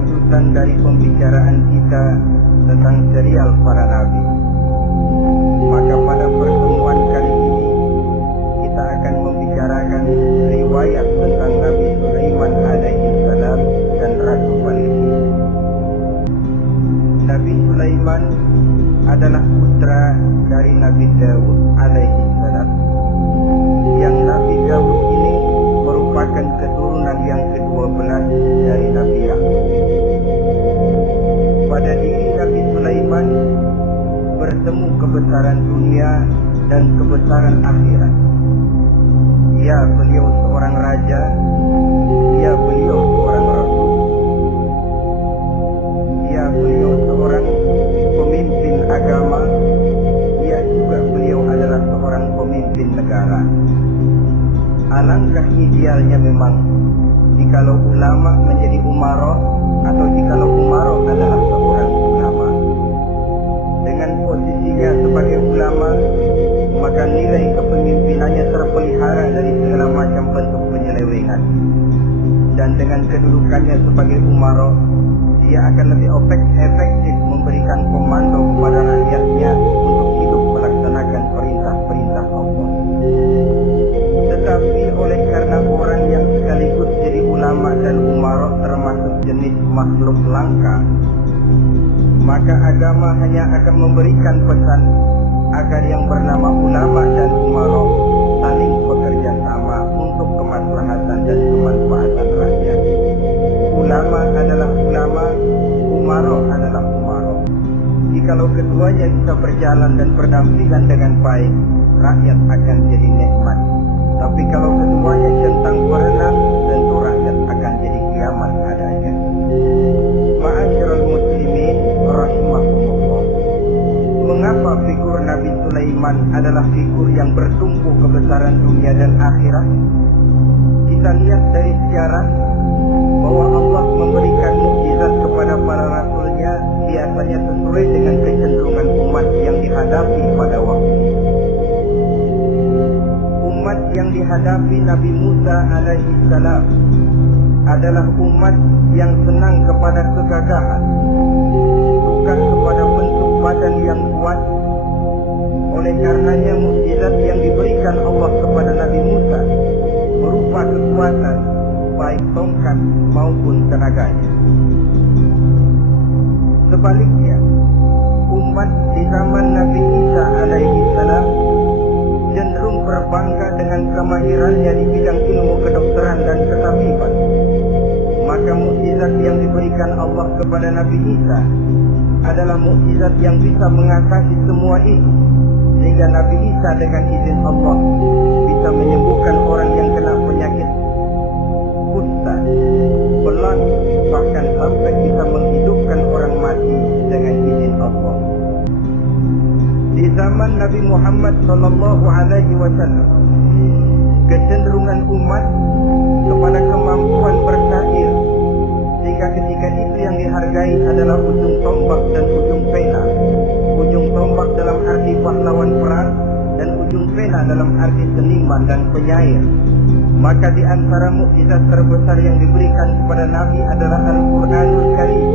lanjutan dari pembicaraan kita tentang serial para nabi. Maka pada pertemuan kali ini kita akan membicarakan riwayat tentang Nabi Sulaiman alaihi salam dan Ratu Balqis. Nabi Sulaiman adalah putra dari Nabi Daud alaihi salam. Yang Nabi Daud ini merupakan keturunan yang ke-12 dari Nabi Yakub. Pada diri Nabi Sulaiman bertemu kebesaran dunia dan kebesaran akhirat. Ya, beliau seorang raja, ya beliau seorang rasul, ya beliau seorang pemimpin agama, ya juga beliau adalah seorang pemimpin negara. Alangkah idealnya memang jikalau ulama menjadi umaro, atau jikalau umaro adalah seorang ulama. Dengan posisinya sebagai ulama, maka nilai kepemimpinannya terpelihara dari segala macam bentuk penyelewengan. Dan dengan kedudukannya sebagai umaro, dia akan lebih efektif memberikan komando kepada rakyatnya untuk hidup melaksanakan perintah-perintah Allah. Tetapi oleh karena orang yang sekaligus jadi ulama dan umaro termasuk jenis makhluk langka, maka agama hanya akan memberikan pesan agar yang bernama ulama dan umaro saling bekerja sama untuk kemaslahatan dan kemanfaatan rakyat. Ulama adalah ulama, umaro adalah umaro. Jikalau keduanya bisa berjalan dan berdampingan dengan baik, rakyat akan jadi nikmat. Tapi kalau keduanya centang berenang, tentu rakyat akan jadi kiamat adanya. Ma'asyiral muslimin rahimakumullah. Mengapa figur Nabi Sulaiman adalah figur yang bertumpu kebesaran dunia dan akhirat? Kita lihat dari sejarah bahwa Allah memberikan mukjizat kepada para rasulnya biasanya sesuai dengan kecenderungan umat yang dihadapi pada waktu itu. Umat yang dihadapi Nabi Musa alaihi salam adalah umat yang senang kepada kegagahan, suka kepada bentuk badan yang kuat. Oleh karenanya mukjizat yang diberikan Allah kepada Nabi Musa berupa kekuatan baik tongkat maupun tenaganya. Sebaliknya, umat di zaman Nabi Isa alaihi salam cenderung berbangga dengan kemahirannya di bidang ilmu kedokteran dan ketabiban. Maka mukjizat yang diberikan Allah kepada Nabi Isa adalah mukjizat yang bisa mengatasi semua itu, sehingga Nabi Isa dengan izin Allah bisa menyembuhkan orang yang kena penyakit kusta, belang, bahkan sampai bisa menghidupkan orang mati dengan izin Allah. Di zaman Nabi Muhammad SAW, kecenderungan umat kepada kemampuan bersyair, sehingga ketika itu yang dihargai adalah ujung tombak dan ujung pena. Ujung tombak dalam arti pahlawan perang dan ujung pena dalam arti seniman dan penyair. Maka di antara mukjizat terbesar yang diberikan kepada Nabi adalah Al-Quranul Karim,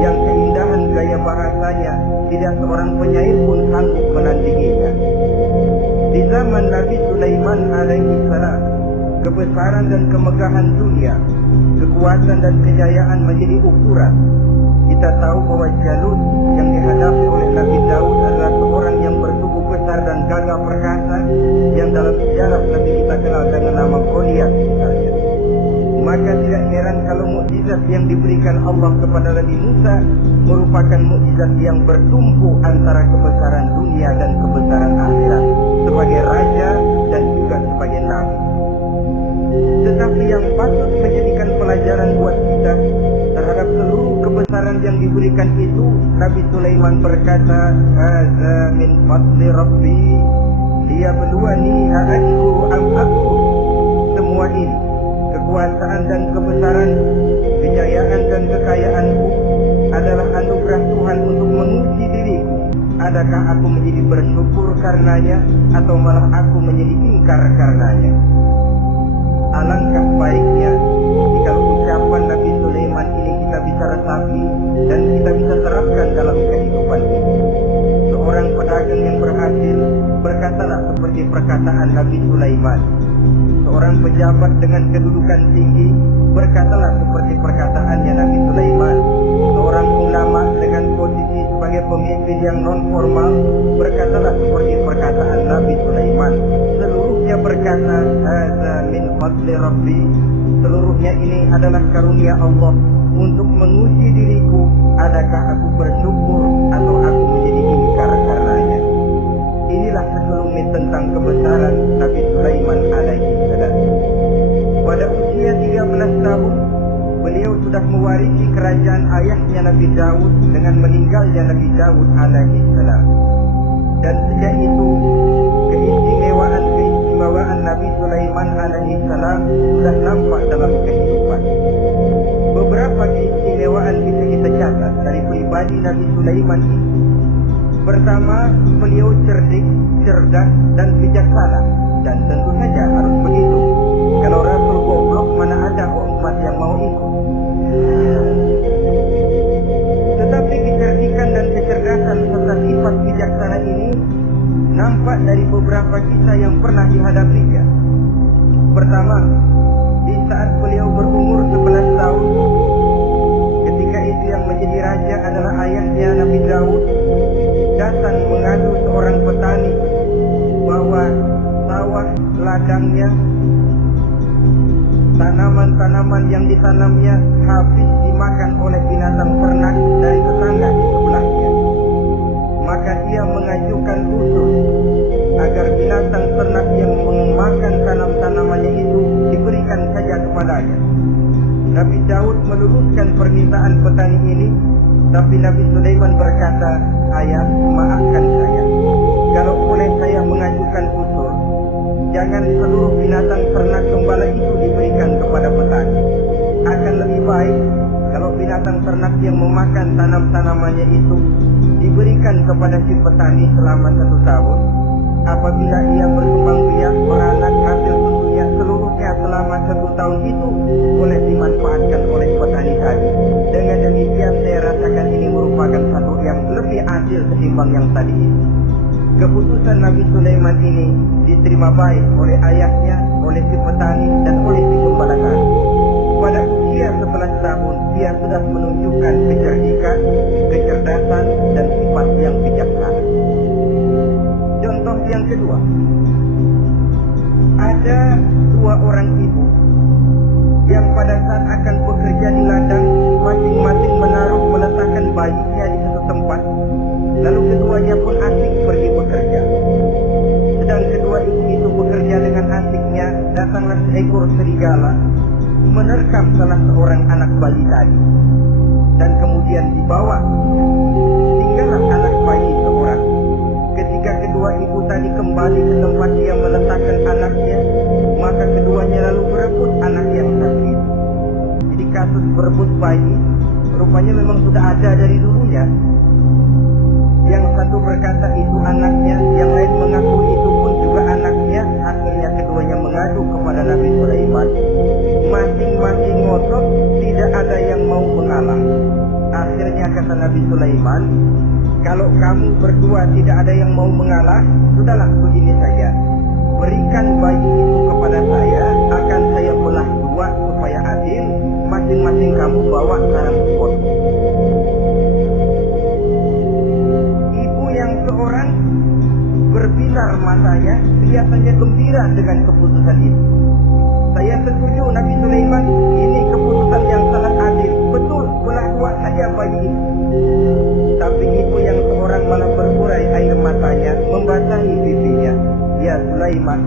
yang keindahan gaya bahasanya tidak seorang penyair pun sanggup menandinginya. Di zaman Nabi Sulaiman alaihi salam, kebesaran dan kemegahan dunia, kekuatan dan kejayaan menjadi ukuran. Kita tahu bahwa Jalut yang dihadapi oleh Nabi Daud adalah seorang yang bertubuh besar dan gagah perkasa, yang dalam sejarah Nabi kita kenal dengan nama Goliat misalnya. Maka tidak heran kalau mukjizat yang diberikan Allah kepada Nabi Musa merupakan mukjizat yang bertumpu antara kebesaran dunia dan kebesaran akhirat, sebagai raja dan juga sebagai nabi. Tetapi yang patut menjadikan pelajaran buat kita terhadap seluruh kebesaran yang diberikan itu, Nabi Sulaiman berkata, "Hadza min fadli Rabbi liyabluwani aashkuru am akfur." Semua ini, kekuasaan dan kebesaran, kejayaan dan kekayaanku adalah anugerah Tuhan untuk menguji diriku. Adakah aku menjadi bersyukur karenanya atau malah aku menjadi ingkar karenanya? Alangkah baiknya jika ucapan Nabi Sulaiman ini kita bisa seperti perkataan Nabi Sulaiman. Seorang pejabat dengan kedudukan tinggi berkatalah seperti perkataannya Nabi Sulaiman. Seorang ulama dengan posisi sebagai pemimpin yang non formal berkatalah seperti perkataan Nabi Sulaiman. Seluruhnya berkata, "Hadza min fadli Rabbi." Seluruhnya ini adalah karunia Allah untuk menguji diriku, adakah aku bersyukur atau aku menjadi ingkar karenanya. Inilah sekelumit tentang kebesaran Nabi Sulaiman alaihi salam. Pada usia 13 tahun, beliau sudah mewarisi kerajaan ayahnya Nabi Daud dengan meninggalnya Nabi Daud alaihi salam. Dan sejak itu, keistimewaan Nabi Sulaiman alaihi salam sudah nampak dalam kehidupan. Beberapa keistimewaan bisa kita catat dari pribadi Nabi Sulaiman ini. Pertama, beliau cerdik, cerdas, dan bijaksana. Dan tentu saja harus begitu. Kalau Rasul goblok, mana ada umat yang mau ikut. Tetapi kecerdikan dan kecerdasan serta sifat bijaksana ini nampak dari beberapa kisah yang pernah dihadapinya. Pertama, di saat beliau berumur 11 tahun, ketika itu yang menjadi raja adalah ayahnya Nabi Daud, datang mengadu seorang petani bahwa sawah ladangnya, tanaman-tanaman yang ditanamnya habis dimakan oleh binatang ternak dari tetangga di sebelahnya. Maka ia mengajukan usul agar binatang ternak yang memakan tanam-tanamannya itu diberikan saja kepadanya. Nabi Daud meluluskan permintaan petani ini, tapi Nabi Sulaiman berkata, "Ayah, maafkan saya. Kalau boleh saya mengajukan usul, jangan seluruh binatang ternak gembala itu diberikan kepada petani. Akan lebih baik kalau binatang ternak yang memakan tanam-tanamannya itu diberikan kepada si petani selama 1 tahun. Apabila ia berkembang biak, beranak, hasil susunya seluruhnya selama 1 tahun itu boleh dimanfaatkan oleh petani tadi. Dengan demikian saya rasakan ini merupakan satu yang lebih adil ketimbang yang tadi itu." Keputusan Nabi Sulaiman ini diterima baik oleh ayahnya, oleh si petani, dan oleh si gembala tadi. Pada usia 11 tahun, dia sudah menunjukkan kecerdikan, kecerdasan, dan sifat yang bijaksana. Contoh yang kedua, ada 2 orang ibu yang pada saat akan bekerja di ladang, masing-masing meletakkan bayinya di satu tempat, lalu keduanya pun asik pergi bekerja. Sedang kedua ibu itu bekerja dengan asiknya, datanglah seekor serigala menerkam salah seorang anak bayi tadi, dan kemudian dibawa. Tinggallah anak bayi seorang. Ketika kedua ibu tadi kembali ke tempat dia meletakkan anaknya, maka keduanya lalu berebut anak yang satu itu. Jadi kasus berebut bayi rupanya memang sudah ada dari dulunya. Yang satu berkata itu anaknya, yang lain mengaku itu pun juga anaknya. Akhirnya keduanya mengadu kepada Nabi Sulaiman. Masing-masing ngotot, tidak ada yang mau mengalah. Akhirnya kata Nabi Sulaiman, "Kalau kamu berdua tidak ada yang mau mengalah, sudahlah begini saja. Berikan bayi itu kepada saya, akan saya belah 2 supaya adil. Masing-masing kamu bawa sarang sepotong." Ibu yang seorang berbinar matanya, kelihatannya gembira dengan keputusan itu. "Saya setuju Nabi Sulaiman, ini keputusan yang sangat adil. Betul, belah 2 saja bayi itu." Tapi ibu yang seorang malah berurai air matanya, membasahi pipinya. "Ya Sulaiman,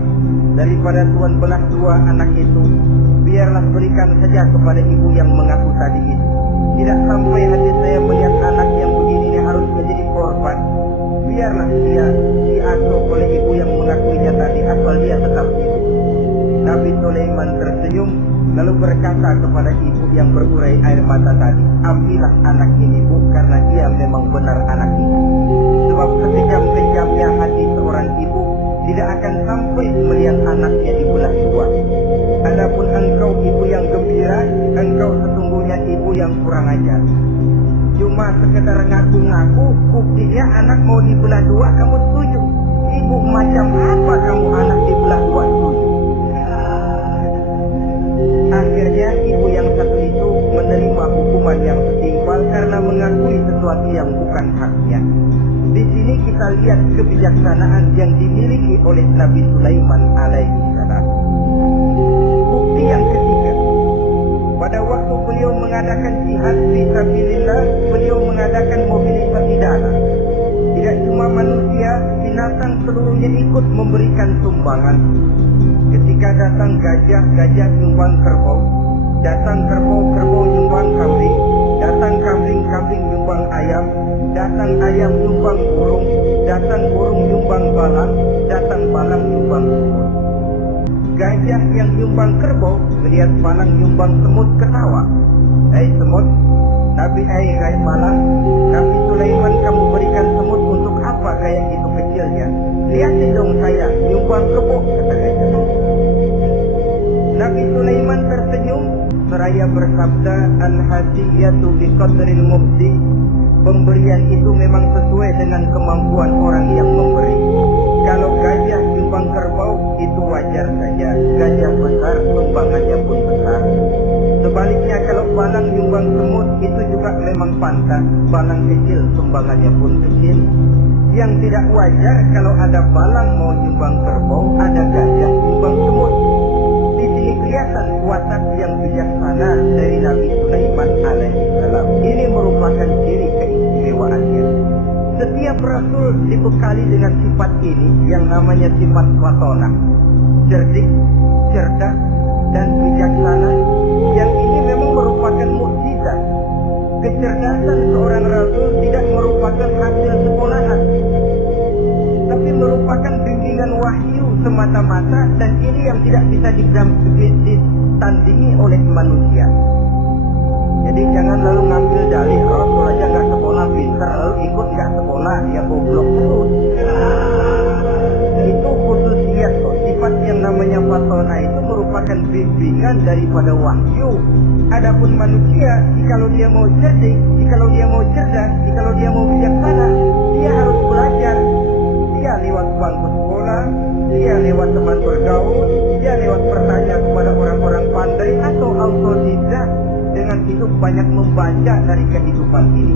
daripada Tuhan belah 2 anak itu, biarlah berikan saja kepada ibu yang mengaku tadi itu. Tidak sampai hati saya melihat anak yang begini ini harus menjadi korban. Biarlah dia diasuh oleh ibu yang mengakuinya tadi, asal dia tetap hidup." Nabi Sulaiman tersenyum, lalu berkata kepada ibu yang berurai air mata tadi, "Ambillah anak ini, Bu, karena dia memang benar anak itu. Sebab sekejam-kejamnya hati seorang ibu tidak akan sampai melihat anaknya dibelah 2. Adapun engkau ibu yang gembira, engkau sesungguhnya ibu yang kurang ajar. Cuma sekedar ngaku-ngaku, buktinya anak mau dibelah 2 kamu setuju. ibu macam apa kamu anak dibelah dua susu? Akhirnya ibu yang satu itu menerima hukuman yang setimpal karena mengakui sesuatu yang bukan haknya. Di sini kita lihat kebijaksanaan yang dimiliki oleh Nabi Sulaiman alaihi salam. Bukti yang ketiga, pada waktu beliau mengadakan jihad fisabilillah, beliau mengadakan mobilisasi dana. Tidak cuma manusia, binatang seluruhnya ikut memberikan sumbangan. Ketika datang gajah, gajah nyumbang kerbau. Datang kerbau, kerbau nyumbang kambing. Datang kambing, kambing nyumbang ayam. Datang ayam nyumbang burung. Datang burung nyumbang balang. Datang balang nyumbang semut. Gajah yang nyumbang kerbau melihat balang nyumbang semut ketawa. Semut, Hai balang, Nabi Sulaiman kamu berikan semut untuk apa kayak gitu kecilnya? Lihatin dong saya nyumbang kebo, kata gajah. Nabi Sulaiman tersenyum seraya bersabda, al-hadiyatu biqadril mubdi. Pemberian itu memang sesuai dengan kemampuan orang yang memberi. Kalau gajah nyumbang kerbau itu wajar saja. Gajah besar sumbangannya pun besar. Sebaliknya kalau balang nyumbang semut itu juga memang pantas. Balang kecil sumbangannya pun kecil. Yang tidak wajar kalau ada balang mau nyumbang kerbau, ada gajah nyumbang semut. Di sini kelihatan watak yang bijaksana dari Nabi Sulaiman alaihissalam. Ini merupakan ciri keistimewaannya. Setiap rasul dibekali dengan sifat ini yang namanya sifat watonah, cerdik, cerdas, dan bijaksana. Yang ini memang merupakan mukjizat. Kecerdasan seorang rasul tidak merupakan hasil sekolahan, tapi merupakan bimbingan wahyu semata-mata, dan ini yang tidak bisa ditandingi oleh manusia. Jadi jangan lalu ngambil dalih Rasul aja nggak sekolah pinter, lalu ikut nggak sekolah, ya goblok terus. Itu khususiyat kok. Sifat yang namanya fatona itu merupakan bimbingan daripada wahyu. Adapun manusia, jikalau dia mau cerdik, jikalau dia mau cerdas, jikalau dia mau bijaksana, dia harus belajar. Dia lewat bangku sekolah, dia lewat teman bergaul, dia lewat bertanya kepada orang-orang pandai, atau autodidak. Dengan hidup banyak membaca dari kehidupan ini.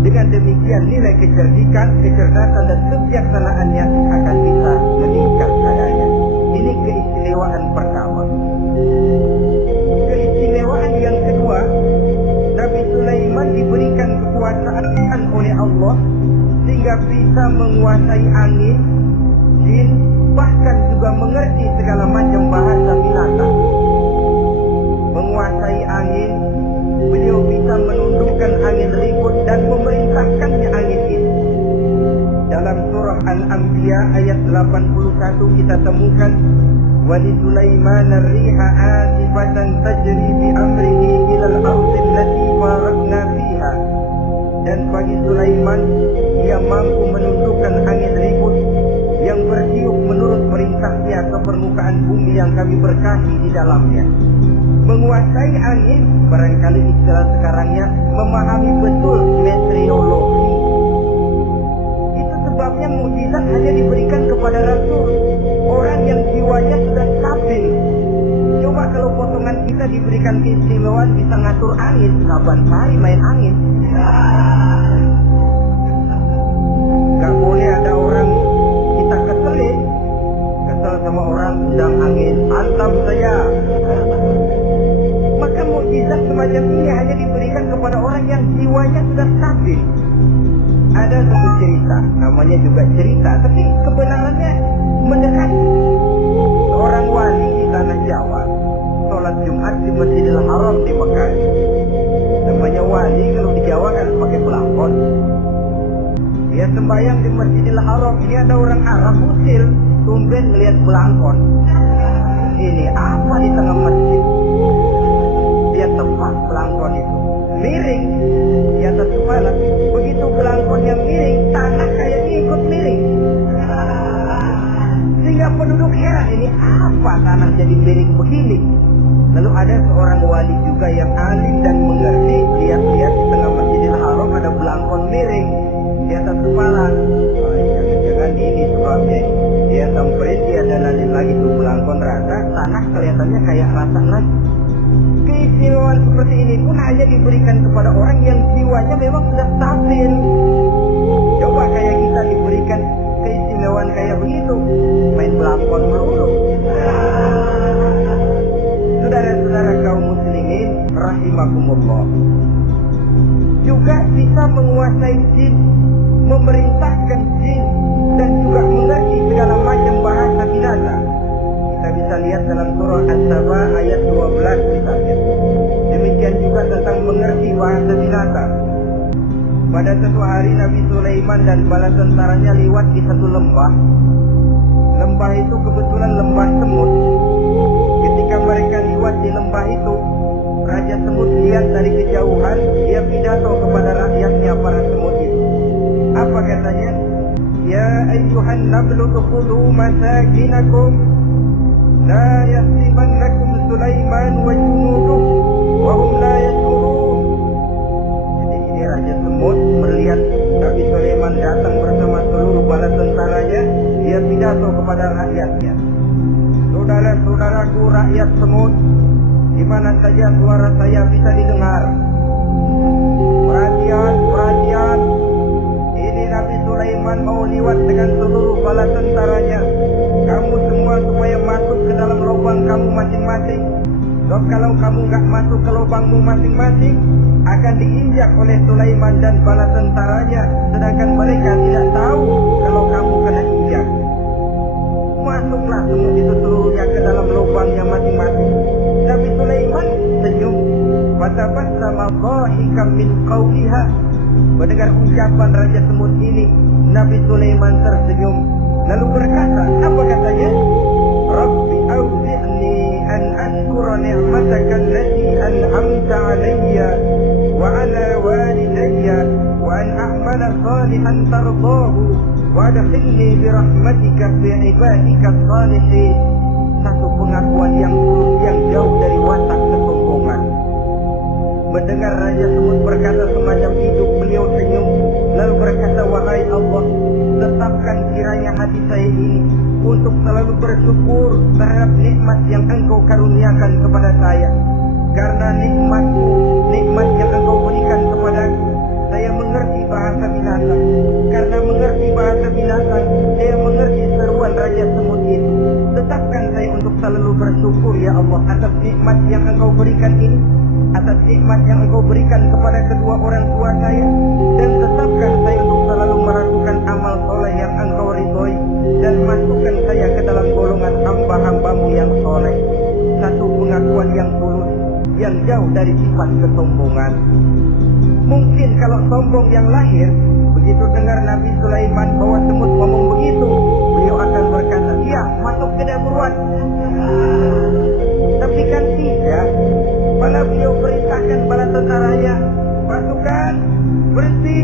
Dengan demikian nilai kecerdikan, kecerdasan dan kebijaksanaannya akan bisa meningkat adanya. Ini keistimewaan pertama. Keistimewaan yang kedua, Nabi Sulaiman diberikan kekuasaan oleh Allah sehingga bisa menguasai angin, jin, bahkan juga mengerti segala macam bahasa binatang. Menguasai angin, beliau bisa menundukkan angin ribut dan memerintahkannya angin itu. Dalam surah Al-Anbiya ayat 81 kita temukan, wa li Sulaiman ar-riha asifatan tajri bi amrihi ila al-ardi allati barakna fiha. Dan bagi Sulaiman, dia mampu menundukkan angin ribut yang bertiup menurut perintahnya ke permukaan bumi yang kami berkahi di dalamnya. Menguasai angin, barangkali istilah sekarangnya, memahami betul meteorologi. Itu sebabnya mukjizat hanya diberikan kepada Rasul, orang yang jiwanya sudah stabil. Coba kalau potongan kita diberikan keistimewaan bisa ngatur angin, kapan hari main angin. Gak boleh ada orang kita kesel sama orang undang angin, hantam saya. Maka mukjizat semacam ini hanya diberikan kepada orang yang jiwanya sudah stabil. Ada satu cerita, namanya juga cerita, tapi kebenarannya mendekati. Seorang wali di tanah Jawa sholat Jumat di Masjidil Haram di Mekah. Namanya wali kalau di Jawa kan pakai pelakon. Dia sembahyang di Masjidil Haram. Ini ada orang Arab usil, tumben melihat belangkon. Ini apa di tengah masjid? Dia tepat belangkon itu miring di atas kepala. Begitu belangkonnya miring, tanah kayaknya ikut miring. Sehingga penduduk heran, ini apa tanah jadi miring begini? Lalu ada seorang wali juga yang alim dan mengerti, lihat-lihat di tengah Masjidil Haram ada belangkon miring di atas kepala. Jangan-jangan ini sebabnya. memang sudah stabil. Coba kayak kita diberikan keistimewaan kayak begitu, main belakon melulu. Saudara-saudara kaum muslimin rahimakumullah, juga bisa menguasai jin, memerintahkan jin, dan juga mengerti segala macam bahasa binatang. Kita bisa lihat dalam surah As-Saba ayat 12 misalnya. Demikian juga tentang mengerti bahasa binatang. Pada suatu hari Nabi Sulaiman dan bala tentaranya lewat di satu lembah. Lembah itu kebetulan lembah semut. Ketika mereka lewat di lembah itu, Raja Semut lihat dari kejauhan, dia pidato kepada rakyatnya para semut itu. Apa katanya? Ya ayyuhan nablu tukhudhu masakinakum la yahtimannakum Sulaiman wa junuduh wa hum la yashurun. Jadi ini Raja Semut melihat Nabi Sulaiman datang bersama seluruh bala tentaranya, dia pidato kepada rakyatnya. Saudara-saudaraku rakyat semut, di mana saja suara saya bisa didengar. Perhatian, perhatian. Ini Nabi Sulaiman mau lewat dengan seluruh bala tentaranya. Kamu semua supaya masuk ke dalam lubang kamu masing-masing. Sebab kalau kamu nggak masuk ke lubangmu masing-masing, akan diinjak oleh Sulaiman dan bala tentaranya. Sedangkan mereka tidak tahu kalau kamu kena injak. Masuklah semut itu seluruhnya ke dalam lubangnya masing-masing. Nabi Sulaiman senyum. Fatabassama dhahikan min qawliha. Mendengar ucapan Raja Semut ini, Nabi Sulaiman tersenyum. Lalu berkata, apa katanya? Rabbi awzi'ni an ashkura ni'mataka allati an'amta 'alayya wa 'ala walidayya wa an a'mala salihan tardahu wa adkhilni bi rahmatika fi 'ibadika shalihin. Satu pengakuan yang tulus yang jauh dari watak kesombongan. Mendengar Raja Semut berkata semacam itu, beliau senyum lalu berkata, wahai Allah, tetapkan kiranya hati saya ini untuk selalu bersyukur terhadap nikmat yang Engkau karuniakan kepada saya. Karena nikmatmu, nikmat yang Engkau berikan kepadaku, saya mengerti bahasa binatang. Karena mengerti bahasa binatang, saya mengerti seruan Raja Semut itu. Tetapkan saya untuk selalu bersyukur ya Allah atas nikmat yang Engkau berikan ini, atas nikmat yang Engkau berikan kepada kedua orang tua saya, dan tetapkan saya untuk selalu melakukan amal soleh yang Engkau ridhoi, dan masukkan saya ke dalam golongan hamba-hambamu yang soleh. Satu pengakuan yang tulus, yang jauh dari sifat kesombongan. Mungkin kalau sombong yang lahir, begitu dengar Nabi Sulaiman bahwa semut ngomong begitu, beliau akan berkata, iya, masuk ke dalam buruan. Tapi kan tidak. Malah beliau perintahkan bala tentaranya, pasukan berhenti.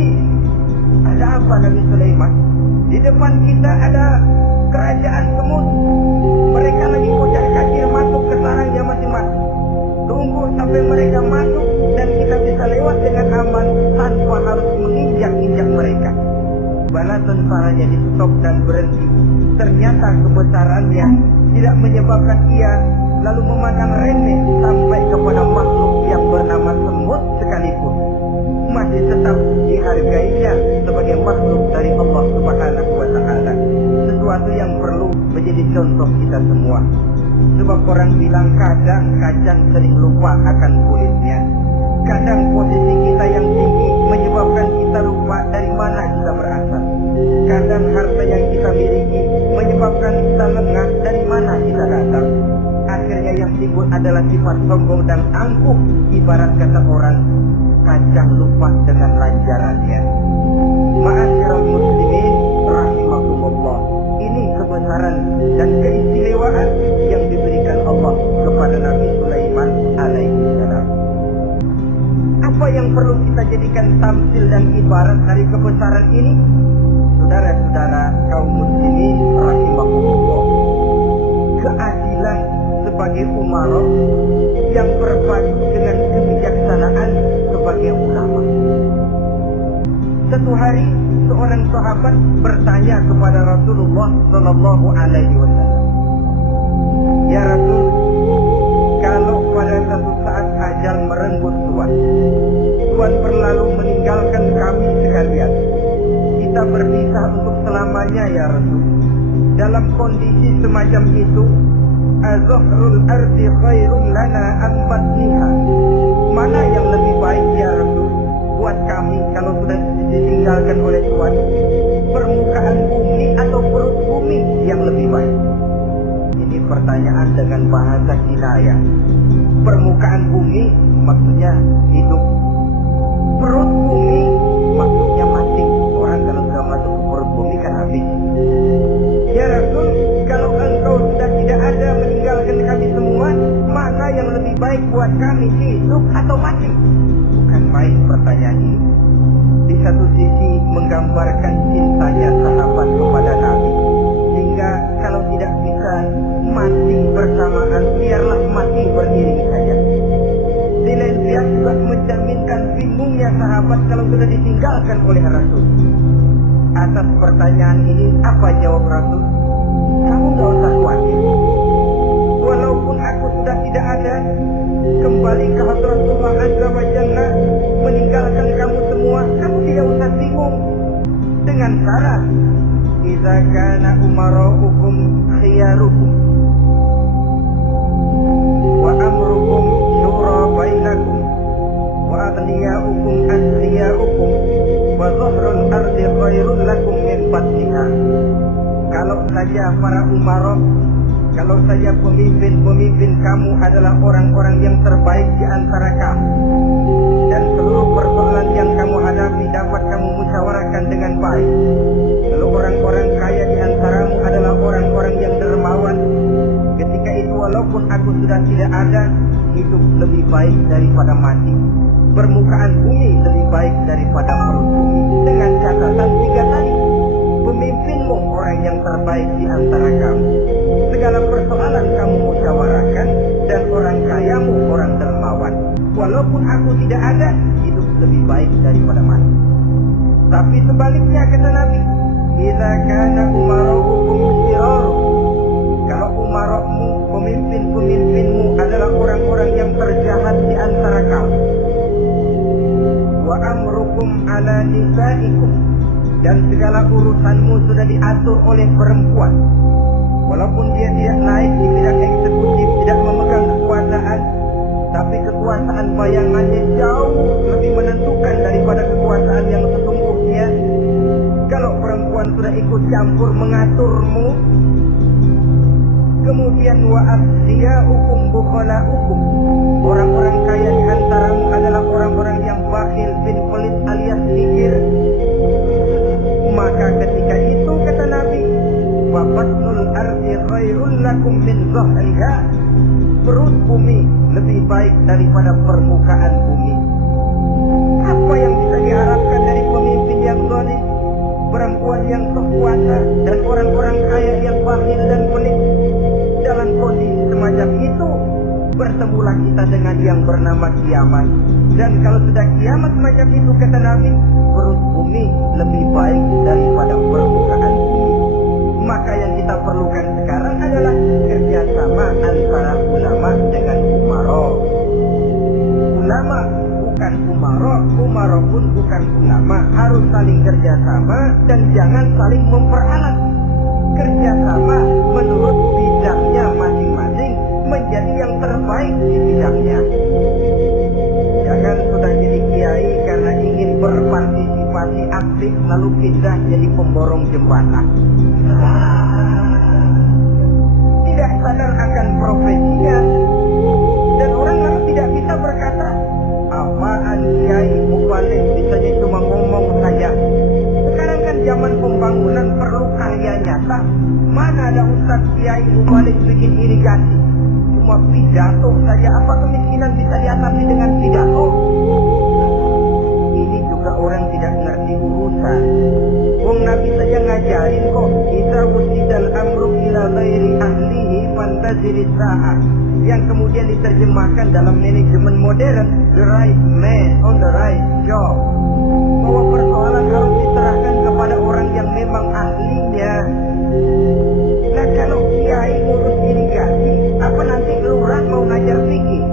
Ada apa Nabi Sulaiman? Di depan kita ada kerajaan semut. Mereka lagi kocar kacir masuk ke sarangnya masing-masing. Tunggu sampai mereka masuk dan kita bisa lewat dengan aman tanpa harus menginjak-injak mereka. Bala tentaranya di stop dan berhenti. Ternyata kebesarannya tidak menyebabkan ia lalu memandang remeh sampai kepada makhluk yang bernama semut sekalipun. Masih tetap dihargainya sebagai makhluk dari Allah Subhanahu wa Ta'ala. Sesuatu yang perlu menjadi contoh kita semua. Sebab orang bilang kadang kacang sering lupa akan kulitnya. Kadang posisi kita yang tinggi menyebabkan kita lupa dari mana kita berasal. Kadang harta yang kita miliki menyebabkan kita lengah dari mana kita datang. Akhirnya yang timbul adalah sifat sombong dan angkuh. Ibarat kata orang, kacang lupa dengan lanjarannya. Ma'asyiral muslimin rahimakumullah. Ini kebesaran dan keistimewaan yang diberikan Allah kepada Nabi Sulaiman alaihi salam. Apa yang perlu kita jadikan tamsil dan ibarat dari kebesaran ini? Saudara-saudara kaum muslimin rahimakumullah, keadilan sebagai umarah yang berpadu dengan kebijaksanaan sebagai ulama. Satu hari seorang sahabat bertanya kepada Rasulullah Sallallahu Alaihi Wasallam, ya Rasul, kalau pada satu saat ajal merenggut Tuhan berlalu meninggalkan Apanya ya Rasul? Dalam kondisi semacam itu, azuhrul ardi khairun lana am batniha. Mana yang lebih baik ya Rasul buat kami kalau sudah ditinggalkan oleh Tuhan? Permukaan bumi atau perut bumi yang lebih baik? Ini pertanyaan dengan bahasa kinayah. Permukaan bumi maksudnya hidup. Perut bumi maksudnya mati. Orang kalau sudah masuk ke perut bumi kan habis. Ya Rasul, kalau engkau sudah tidak ada meninggalkan kami semua, mana yang lebih baik buat kami, hidup atau mati? Bukan main pertanyaan ini. Di satu sisi menggambarkan cintanya sahabat kepada Nabi, sehingga kalau tidak bisa mati bersamaan, biarlah mati beriring saja. Di lain pihak juga mencerminkan bingungnya sahabat kalau sudah ditinggalkan oleh Rasul. Atas pertanyaan ini, apa jawab Rasul? Kamu gak usah khawatir. Walaupun aku sudah tidak ada, kembali ke Hadratullah Azza wa Jalla, meninggalkan kamu semua, kamu tidak usah bingung. Dengan syarat, idza kana umara'ukum khiyarukum wa amrukum syura bainakum wa aghniya'ukum askhiya'ukum wa zuhrul ardi khairun lakum min batniha. Kalau saja para umara, kalau saja pemimpin-pemimpin kamu adalah orang-orang yang terbaik di antara kamu, dan seluruh persoalan yang kamu hadapi dapat kamu musyawarahkan dengan baik, lalu orang-orang kaya di antaramu adalah orang-orang yang dermawan, ketika itu walaupun aku sudah tidak ada, hidup lebih baik daripada mati. Permukaan bumi lebih baik daripada perut bumi. Dengan catatan 3 tadi, pemimpinmu orang yang terbaik di antara kamu, segala persoalan kamu musyawarahkan, dan orang kayamu orang dermawan. Walaupun aku tidak ada, hidup lebih baik daripada mati. Tapi sebaliknya kata Nabi, idza kana umara'ukum syirarukum, kalau umara'mu, pemimpin-pemimpinmu adalah orang-orang yang terjahat di antara kamu, wa amrukum ala nisaikum, dan segala urusanmu sudah diatur oleh perempuan, walaupun dia tidak naik di bidang eksekutif, tidak memegang kekuasaan, tapi kekuasaan bayangannya jauh lebih menentukan daripada kekuasaan yang sesungguhnya. Kalau perempuan sudah ikut campur mengaturmu, kemudian wa askhiya'ukum bukhala'ukum, orang-orang kaya di antaramu adalah orang-orang yang bakhil bin pelit alias mikir, maka ketika itu kata Nabi, wa batnul ardi khairul lakum min zahriha, perut bumi lebih baik daripada permukaan bumi. Apa yang bisa diharapkan dari pemimpin yang zalim, perempuan yang berkuasa, dan orang-orang kaya yang bakhil dan pelit? Dalam kondisi semacam itu, bertemulah kita dengan yang bernama kiamat. Dan kalau sudah kiamat semacam itu kata Nabi, perut bumi lebih baik daripada permukaan bumi. Maka yang kita perlukan sekarang adalah kerjasama antara ulama dengan umara. Ulama bukan umara, umara pun bukan ulama. Harus saling kerjasama dan jangan saling memperalat. Kerjasama menurut bidangnya masing-masing, menjadi yang terbaik di bidangnya. Jangan sudah jadi kiai karena ingin berpartisipasi aktif lalu pindah jadi pemborong jembatan. Tidak sadar akan profesinya, dan orang lalu tidak bisa berkata, apaan kiai mubalik bisanya cuma ngomong saja. Sekarang kan zaman pembangunan perlu karya nyata. Mana ada ustaz kiai mubalik bikin irigasi, cuma pidato saja. Apa kemiskinan bisa diatasi dengan pidato? Ini juga orang tidak ngerti urusan. Wong Nabi saja ngajarin kok, idza wusidal amru ila ghairi ahlihi fantaziri sa'ah, yang kemudian diterjemahkan dalam manajemen modern, the right man on the right job, bahwa persoalan harus diserahkan kepada orang yang memang ahlinya. Nah kalau kiai ngurus irigasi, apa nanti lurah mau ngajar fikih?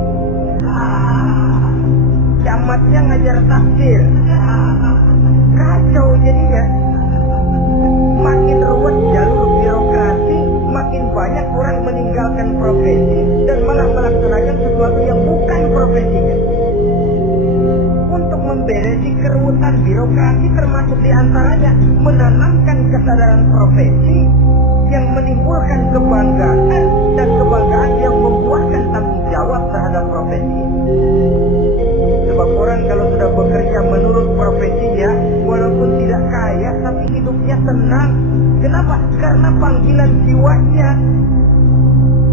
Camatnya ngajar tafsir. Kacau jadinya. Makin termasuk diantaranya menanamkan kesadaran profesi yang menimbulkan kebanggaan dan kebanggaan yang membuahkan tanggung jawab terhadap profesi. Sebab orang kalau sudah bekerja menurut profesinya, walaupun tidak kaya tapi hidupnya tenang. Kenapa? Karena panggilan jiwanya.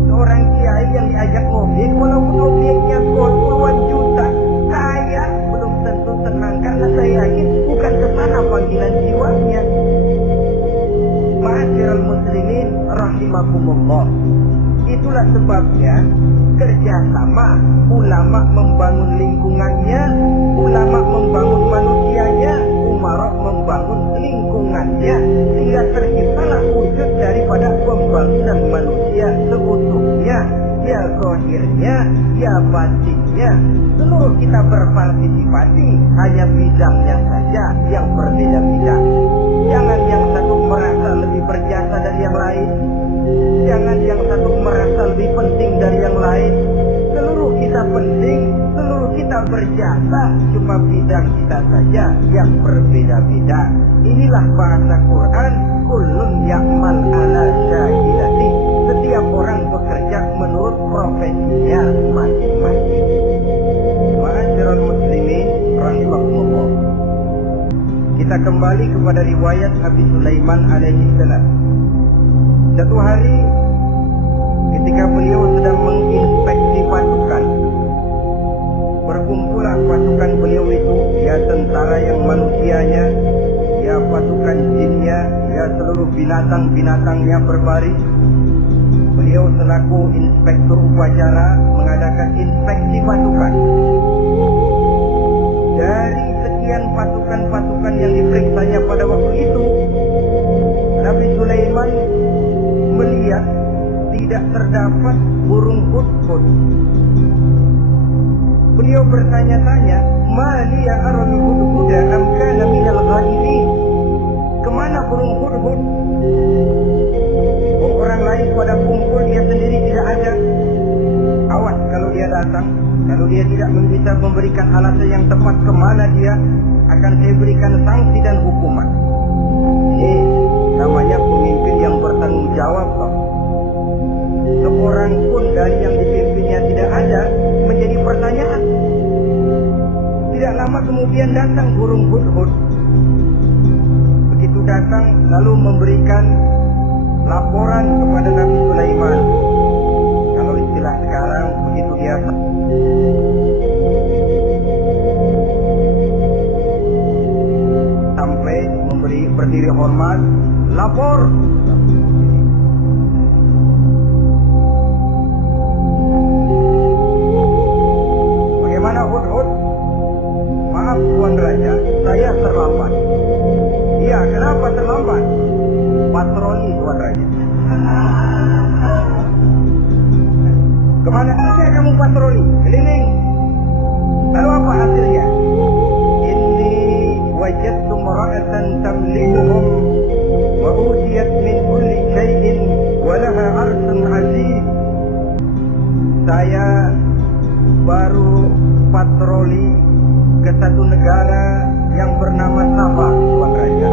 Seorang kiai yang diajak ngobek, walaupun objeknya puluhan juta, kaya belum tentu tenang, karena saya yakin bukan ke sana panggilan jiwanya. Ma'asyiral muslimin rahimakumullah. Itulah sebabnya kerjasama ulama membangun lingkungannya, ulama membangun manusianya, umarok membangun lingkungannya, sehingga terciptalah wujud daripada pembangunan manusia seutuhnya, ya zahirnya, ya batinnya. Seluruh kita berpartisipasi, hanya bidangnya saja yang berbeda-beda. Jangan yang satu merasa lebih berjasa dari yang lain, jangan yang satu merasa lebih penting dari yang lain. Seluruh kita penting, seluruh kita berjasa, cuma bidang kita saja yang berbeda-beda. Inilah bahasa Quran, kullun ya'mal ala syakilati. Setiap orang bekerja menurut profesinya masing-masing. Ma'asyiral muslimin rahimakumullah. Kita kembali kepada riwayat Nabi Sulaiman alaihi salam. Satu hari ketika beliau sedang menginspeksi pasukan, berkumpullah pasukan beliau itu, ya tentara yang manusianya, ya pasukan jinnya, ya seluruh binatang-binatangnya berbaris. Beliau selaku inspektur upacara mengadakan inspeksi pasukan. Dari sekian pasukan-pasukan yang diperiksanya pada waktu itu, Nabi Sulaiman melihat tidak terdapat burung hudhud. Beliau bertanya-tanya, "Ma liya aral hudhuda am kana minal ghaibin?" Kemana burung hudhud? Orang lain pada kumpul, dia sendiri tidak ada. Awas kalau dia datang, kalau dia tidak bisa memberikan alasan yang tepat kemana dia, akan saya berikan sanksi dan hukuman. Ini namanya pemimpin yang bertanggung jawab kok. Seorang pun dari yang dipimpinnya tidak ada, menjadi pertanyaan. Tidak lama kemudian datang burung hudhud. Begitu datang lalu memberikan laporan kepada Nabi Sulaiman. Kalau istilah sekarang begitu dia sampai berdiri hormat, lapor. Bagaimana hudhud? Maaf Tuan Raja, saya terlambat. Iya, kenapa terlambat? Patroli Tuan Raja. Kemana saja kamu patroli? Keliling. Lalu apa hasilnya? Inni wajadtu mar'atan tamlikuhum wa utiyat min kulli syai'in wa laha 'arshun 'azim. Saya baru patroli ke satu negara yang bernama Sabah, Tuan Raja.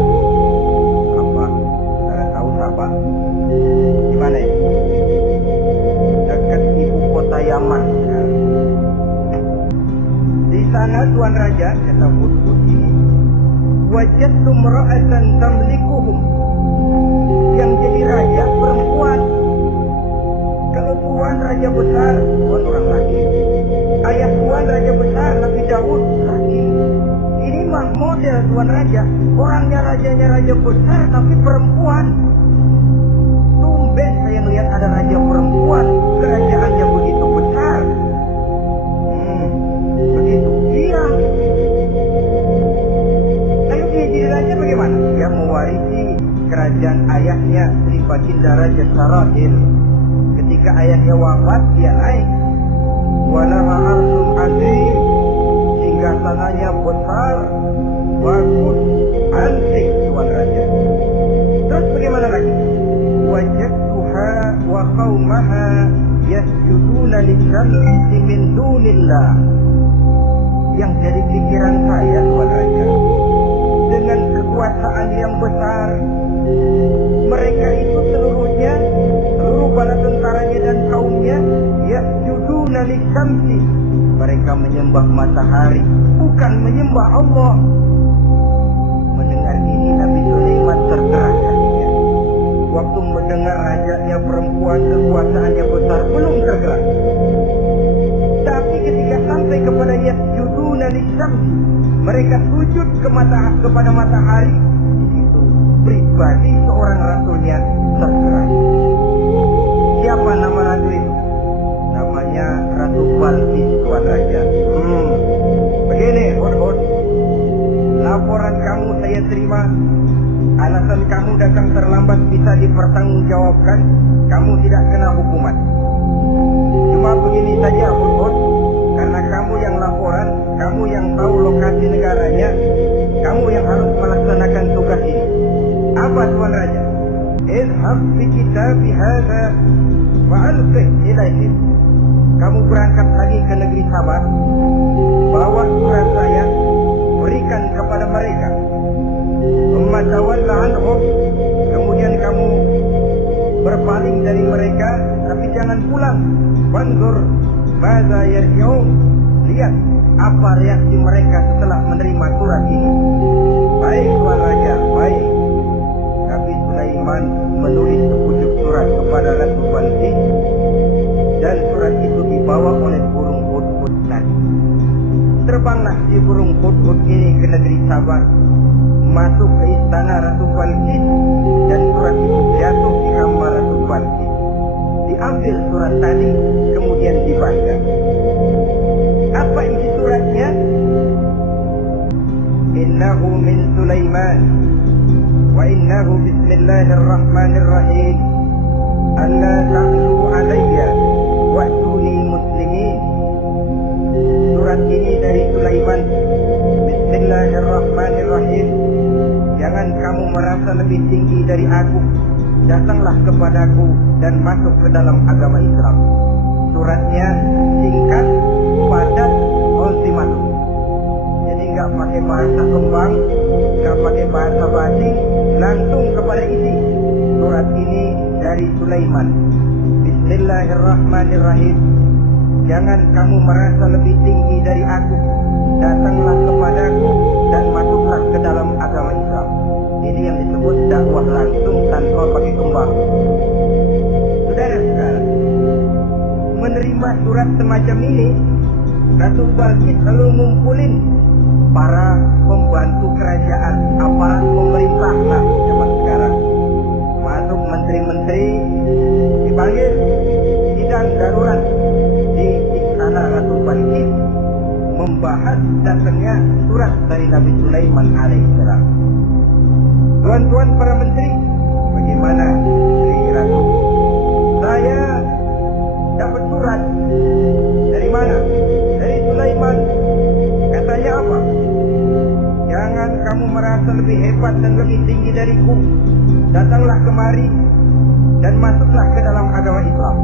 Apa? Saudara tahu Sabah? Di mana itu? Dekat ibu kota Yaman. Di sana Tuan Raja, kata hudhud ini, wajadtu mar'atan tamlikuhum. Yang jadi raja perempuan. Kalau Tuan Raja besar, Tuan orang laki. Ayah Tuan Raja besar, Nabi Daud, laki. Ini mah model Tuan Raja. Orangnya rajanya raja besar tapi perempuan. Tumben saya melihat ada raja perempuan, kerajaannya begitu besar. Begitu. Iya. Lalu dia jadi raja bagaimana? Dia mewarisi kerajaan ayahnya, Sri Baginda Raja Sarahil. Ketika ayahnya wafat, dia naik. Walaha 'arshun 'azim, singgasananya besar, bagus, antik Tuan Raja. Terus bagaimana lagi? Wajadtuha wa qaumaha yasjuduna lisyamsi min dunillah. Yang jadi pikiran saya Tuan Raja, dengan mereka menyembah matahari, bukan menyembah Allah. Mendengar ini Nabi Sulaiman tergerak hatinya. Waktu mendengar rajanya perempuan, kekuasaannya besar, belum tergerak. Tapi ketika sampai kepada yasjuduna lisyamsi, mereka sujud kepada matahari, di situ pribadi seorang rasulnya tergerak. Siapa nama ratu itu? Namanya Ratu Balqis, Tuan Raja. Begini, Hud-Hud, laporan kamu saya terima. Alasan kamu datang terlambat bisa dipertanggungjawabkan. Kamu tidak kena hukuman. Cuma begini saja, Hud-Hud, karena kamu yang laporan, kamu yang tahu lokasi negaranya, kamu yang harus melaksanakan tugas ini. Apa, Tuan Raja? Izhab bi kitabi hadza fa'alqih ilaihim. Kamu berangkat lagi ke negeri Sabah, bawa surat saya, berikan kepada mereka. Thumma tawalla anhum, kemudian kamu berpaling dari mereka, tapi jangan pulang. Fanzur madza yarji'un, lihat apa reaksi mereka setelah menerima surat ini. Baik, Tuan Raja, baik. Nabi Sulaiman menulis sepucuk surat kepada Ratu Balqis, dan surat itu dibawa oleh burung hud-hud tadi. Terbanglah si burung hud-hud ini ke negeri Sabah, masuk ke istana Ratu Balqis, dan surat itu jatuh di kamar Ratu Balqis. Diambil surat tadi, kemudian dibaca. Apa isi suratnya? Innahu min Sulaiman wa innahu bismillahirrahmanirrahim alla ta'lu alayya wa'tuni muslimin. Surat ini dari Sulaiman. Bismillahirrahmanirrahim. Jangan kamu merasa lebih tinggi dari aku. Datanglah kepadaku dan masuk ke dalam agama Islam. Suratnya singkat, padat, ultimatum. Jadi nggak pakai bahasa kembang, nggak pakai bahasa basi, langsung kepada isi. Surat ini dari Sulaiman. Bismillahirrahmanirrahim. Jangan kamu merasa lebih tinggi dari aku. Datanglah kepadaku dan masuklah ke dalam agama Islam. Ini yang disebut dakwah langsung tanpa pakai kembang. Saudara-saudara, menerima surat semacam ini, Ratu Balqis lalu ngumpulin para pembantu kerajaan, aparat pemerintah zaman sekarang. Masuk menteri-menteri, dipanggil sidang darurat di istana Ratu Balqis, membahas datangnya surat dari Nabi Sulaiman alaihissalam. Tuan-tuan para menteri, bagaimana Sri Ratu? Saya dapat surat. Dari mana? Dari Sulaiman. Katanya apa? Jangan kamu merasa lebih hebat dan lebih tinggi dariku. Datanglah kemari dan masuklah ke dalam agama Islam.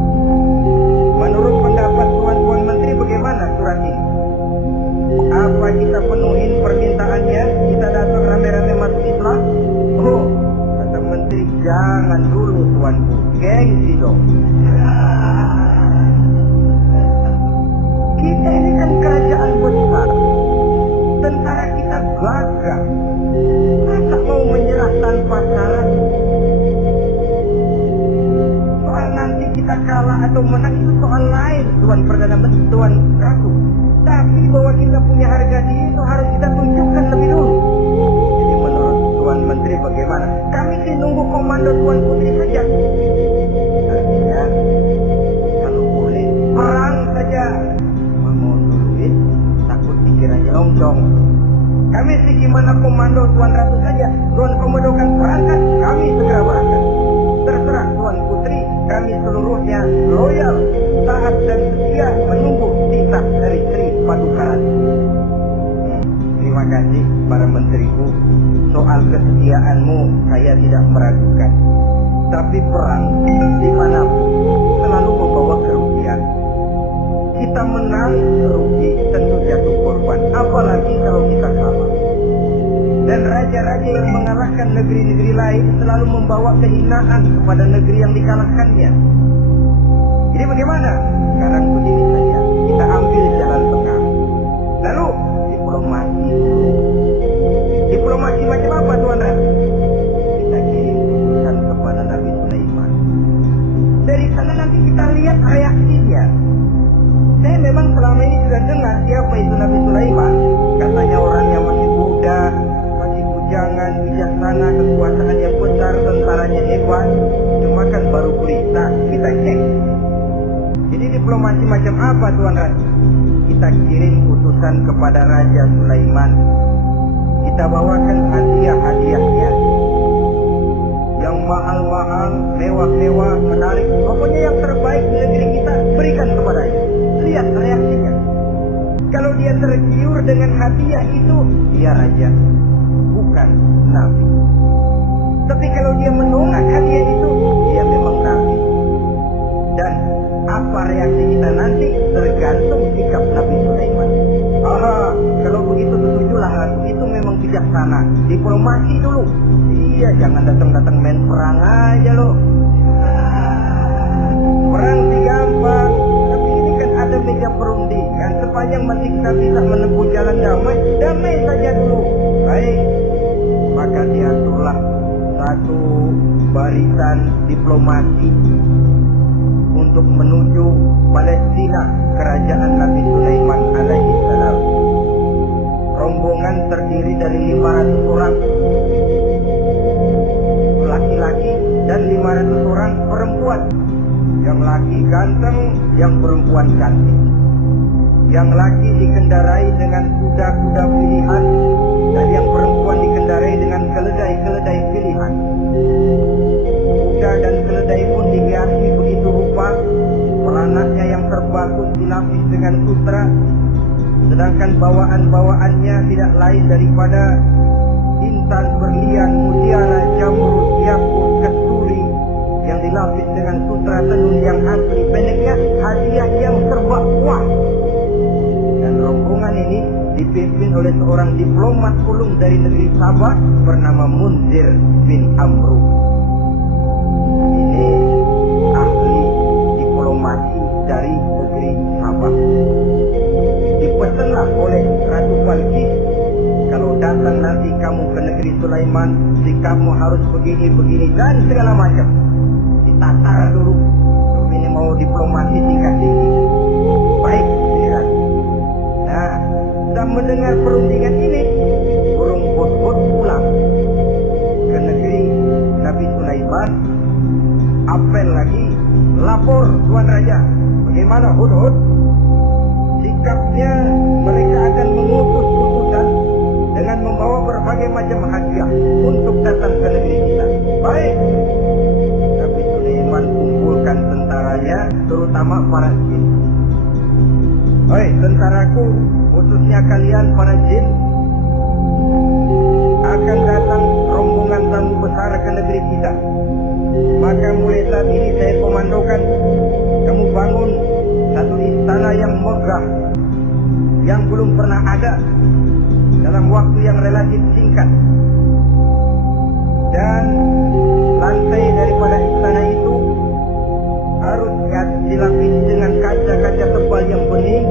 Menurut pendapat tuan-tuan menteri, bagaimana surat ini? Apa kita penuhin permintaannya? Kita datang rame-rame masuk Islam? Oh, kata menteri, jangan dulu tuanku, gengsi dong. Kita ini kan kerajaan besar, tentara kita gagah, masa mau menyerah tanpa syarat? Soal nanti kita kalah atau menang itu soal lain, Tuan Perdana Menteri, Tuan Ratu. Tapi bahwa kita punya harga diri itu harus kita tunjukkan lebih dulu. Jadi menurut Tuan Menteri bagaimana? Kami sih nunggu komando Tuan Putri saja. Artinya kalau boleh perang saja. Mau duluin, takut pikirannya loncong. Kami sih gimana komando Tuan Ratu saja. Tuan komandokan berangkat, kami segera berangkat. Terserah Tuan Putri, kami seluruhnya loyal, taat dan setia menunggu titah dari Sri Paduka Ratu. Terima kasih para menteriku. Soal kesetiaanmu saya tidak meragukan. Tapi perang dimanapun selalu membawa kerugian. Kita menang, rugi, tentu jatuh korban. Apalagi kalau kita kalah. Dan raja-raja yang mengalahkan negeri-negeri lain selalu membawa kehinaan kepada negeri yang dikalahkannya. Jadi bagaimana? Sekarang begini saja, kita ambil jalan tengah. Lalu diplomasi dulu. Diplomasi macam apa Tuan Ras? Kita kirim utusan kepada Nabi Sulaiman. Dari sana nanti kita lihat reaksinya. Saya memang selama ini sudah dengar siapa itu Nabi Sulaiman. Katanya orangnya masih muda, masih bujangan, bijaksana, kekuasaannya besar, tentaranya hebat. Cuma kan baru berita, kita cek. Jadi diplomasi macam apa Tuan Ras? Kita kirim utusan kepada Raja Sulaiman. Kita bawakan hadiah-hadiahnya yang mahal-mahal, mewah-mewah, menarik. Pokoknya yang terbaik di negeri kita berikan kepadanya. Lihat reaksinya. Kalau dia tergiur dengan hadiah itu, dia raja, bukan nabi. Tapi kalau dia menolak hadiah itu, dia memang nabi. Dan apa reaksi kita nanti tergantung sikap Nabi Sulaiman. Aha, kalau begitu setujulah, itu memang bijaksana. Diplomasi dulu. Iya, jangan datang-datang main perang aja loh. Perang sih gampang, tapi ini kan ada meja perundingan. Sepanjang masih kita bisa menempuh jalan damai, damai saja dulu. Baik, maka diaturlah satu barisan diplomasi untuk menuju Palestina, kerajaan Nabi Sulaiman alaihi salam. Rombongan terdiri dari 500 orang laki-laki dan 500 orang perempuan. Yang laki ganteng, yang perempuan cantik. Yang laki dikendarai dengan kuda-kuda pilihan, dan yang perempuan dikendarai dengan keledai-keledai pilihan. Kuda dan keledai pun dihiasi begitu rupa, pelanaknya yang terbagus dilapis dengan sutra, sedangkan bawaan-bawaannya tidak lain daripada intan, berlian, mutiara, jamrud, yakut, kasturi yang dilapis dengan sutra tenun yang asli. Pendeknya hadiah yang serba wah. Dan rombongan ini dipimpin oleh seorang diplomat ulung dari negeri Sabah bernama Munzir bin Amru. Ini ahli diplomasi dari negeri Sabah. Dipesanlah oleh Ratu Balqis, kalau datang nanti kamu ke negeri Sulaiman, sikapmu harus begini-begini dan segala macam. Ditatar dulu. Ini mau diplomasi tingkat tinggi. Baik, dilihat. Nah, sudah mendengar perundingan ini, burung hut-hut pulang ke negeri Nabi Sulaiman. Apel lagi, lapor Tuan Raja. Bagaimana hut-hut? Sikapnya mereka akan mengutus utusan dengan membawa berbagai macam hadiah untuk datang ke negeri kita. Baik. Nabi Sulaiman kumpulkan tentaranya, terutama para jin. Hei tentaraku, khususnya kalian para jin, akan datang rombongan tamu besar ke negeri kita. Maka mulai saat ini saya komandokan kamu bangun satu istana yang megah, yang belum pernah ada dalam waktu yang relatif singkat. Dan lantai daripada istana itu harus dilapis dengan kaca-kaca tebal yang bening,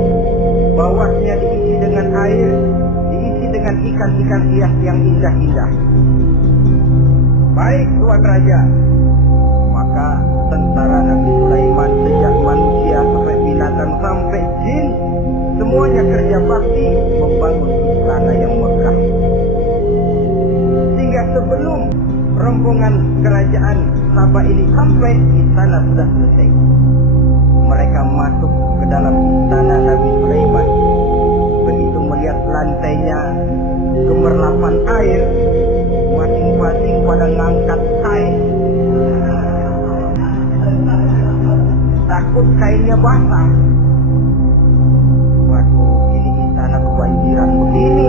bawahnya diisi dengan air, diisi dengan ikan-ikan hias yang indah-indah. Baik Tuan Raja. Maka tentara Nabi Sulaiman, sejak manusia sampai binatang sampai jin, semuanya kerja bakti membangun istana yang megah. Sehingga sebelum rombongan kerajaan Sabah ini sampai, istana sudah selesai. Mereka masuk ke dalam istana Nabi Sulaiman. Begitu melihat lantainya gemerlapan air, masing-masing pada ngangkat kain. Takut kainnya basah. Waduh, ini istana kebanjiran begini.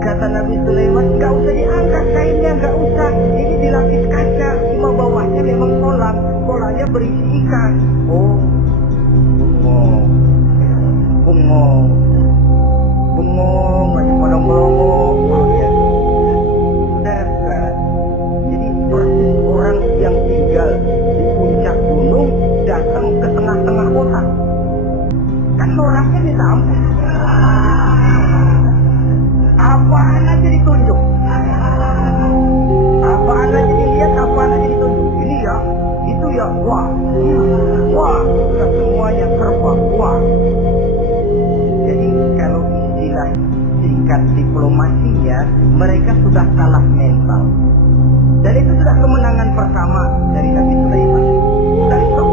Kata Nabi Sulaiman, gak usah diangkat kainnya, gak usah. Ini dilapis kaca, cuma bawahnya memang kolam. Kolamnya berisi ikan. Oh, bengong. Bengong. Bengong, macam pada melongo. Ya. Saudara-saudara, jadi persis orang yang tinggal di puncak gunung datang ke tengah-tengah kota. tingkat diplomasinya, mereka sudah kalah mental. Dan itu sudah kemenangan pertama dari Nabi Sulaiman. Sudah itu.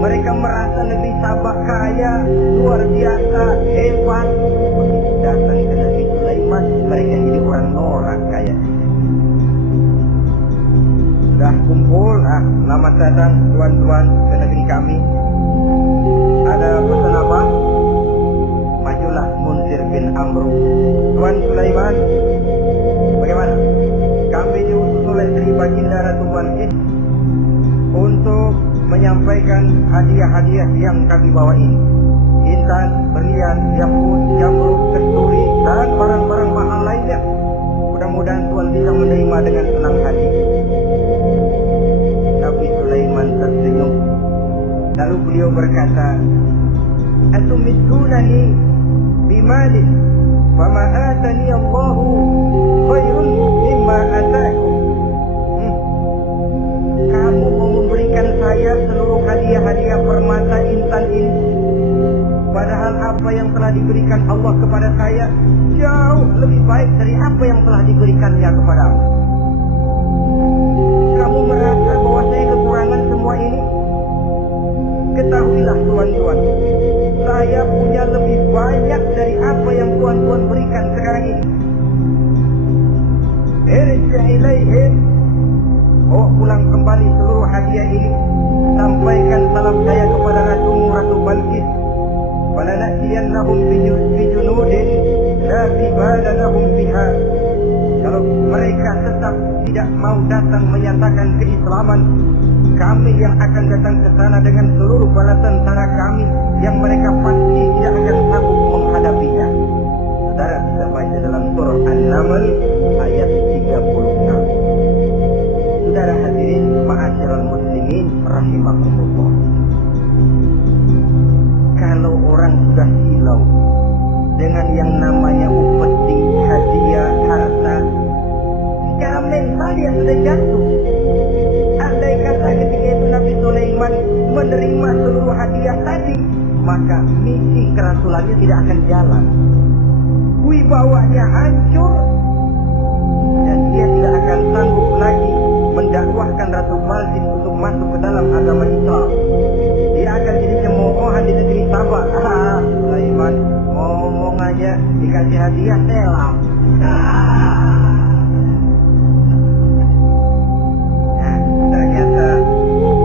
Mereka merasa Nabi Sabah kaya, luar biasa, hebat. Begitu datang ke Nabi Sulaiman, mereka jadi orang norak kaya. Sudah kumpul, selamat datang tuan-tuan ke negeri kami. Ada pesan apa? Majulah Munsir bin Amru. Tuan Sulaiman, bagaimana? Kami diutus oleh Sri Baginda Ratu Balqis untuk menyampaikan hadiah-hadiah yang kami bawa ini. Intan, berlian, yakut, jamrud, kesturi, dan barang-barang mahal lainnya. Mudah-mudahan Tuan bisa menerima dengan senang hati. Nabi Sulaiman tersenyum. Lalu beliau berkata, "Atumiddunani bimalin, fama atani Allahu khairun mimma ataakum." Kamu mau memberikan saya seluruh hadiah-hadiah permata intan ini, padahal apa yang telah diberikan Allah kepada saya jauh lebih baik dari apa yang telah diberikannya kepadamu. Kamu merasa bahwa saya kekurangan semua ini? Ketahuilah tuan-tuan, saya punya lebih banyak dari apa yang tuan-tuan berikan sekarang ini. Irja' ilaihim, bawa pulang kembali seluruh hadiah ini. Sampaikan salam saya kepada Ratumu, Ratu Balqis. Falanatiyannahum bijunudin la qibala lahum biha. Kalau mereka tetap tidak mau datang menyatakan keislaman, kami yang akan datang ke sana dengan seluruh bala tentara kami yang mereka pasti tidak akan sanggup menghadapinya. Saudara bisa baca dalam surah An-Naml ayat 36. Saudara hadirin ma'asyiral muslimin rahimakumullah. Kalau orang sudah silau dengan yang namanya upeti, hadiah, harta, secara mental dia sudah jatuh. Andai kata ketika itu Nabi Sulaiman menerima seluruh hadiah tadi, maka misi kerasulannya tidak akan jalan. Wibawanya hancur dan dia tidak akan sanggup lagi mendakwahkan Ratu Balqis untuk masuk ke dalam agama Islam. Dia akan jadi cemoohan di negeri Sabah. Sulaiman ngomong aja dikasih hadiah selam. Ternyata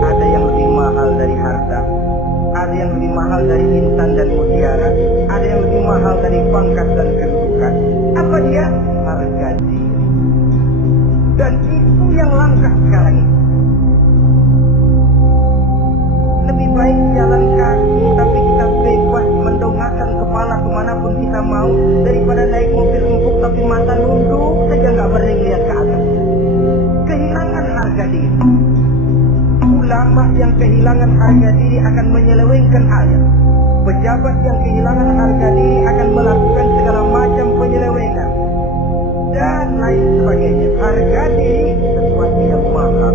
ada yang lebih mahal dari harta, ada yang lebih mahal dari intan dan mutiara, ada yang lebih mahal dari pangkat dan kedudukan. Apa dia? Harga diri. Dan itu yang langka sekarang ini. Lebih baik jalan kaki tapi kita bebas mendongakkan kepala kemanapun kita mau, daripada naik mobil empuk tapi mata nunduk saja nggak berani lihat ke atas. Kehilangan harga diri. Ulama yang kehilangan harga diri akan menyelewengkan ayat. Pejabat yang kehilangan harga diri akan melakukan segala macam penyelewengan dan lain sebagainya. Harga diri sesuatu yang mahal,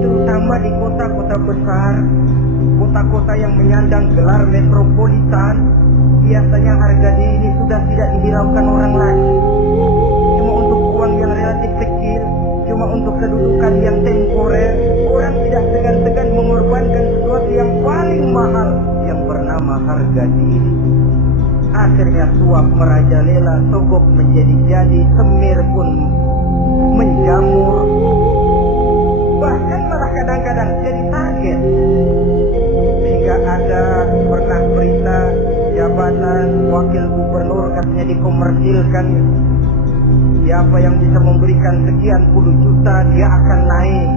terutama di kota-kota besar, kota-kota yang menyandang gelar metropolitan. Biasanya harga diri ini sudah tidak dihiraukan orang lagi. Cuma untuk uang yang relatif kecil, cuma untuk kedudukan yang temporer, orang tidak segan-segan mengorbankan sesuatu yang paling mahal yang bernama harga diri. Akhirnya suap merajalela, sogok menjadi-jadi, semir pun menjamur, bahkan malah kadang-kadang jadi target. Sehingga ada pernah berita jabatan wakil gubernur katanya dikomersilkan. Siapa yang bisa memberikan sekian puluh juta dia akan naik.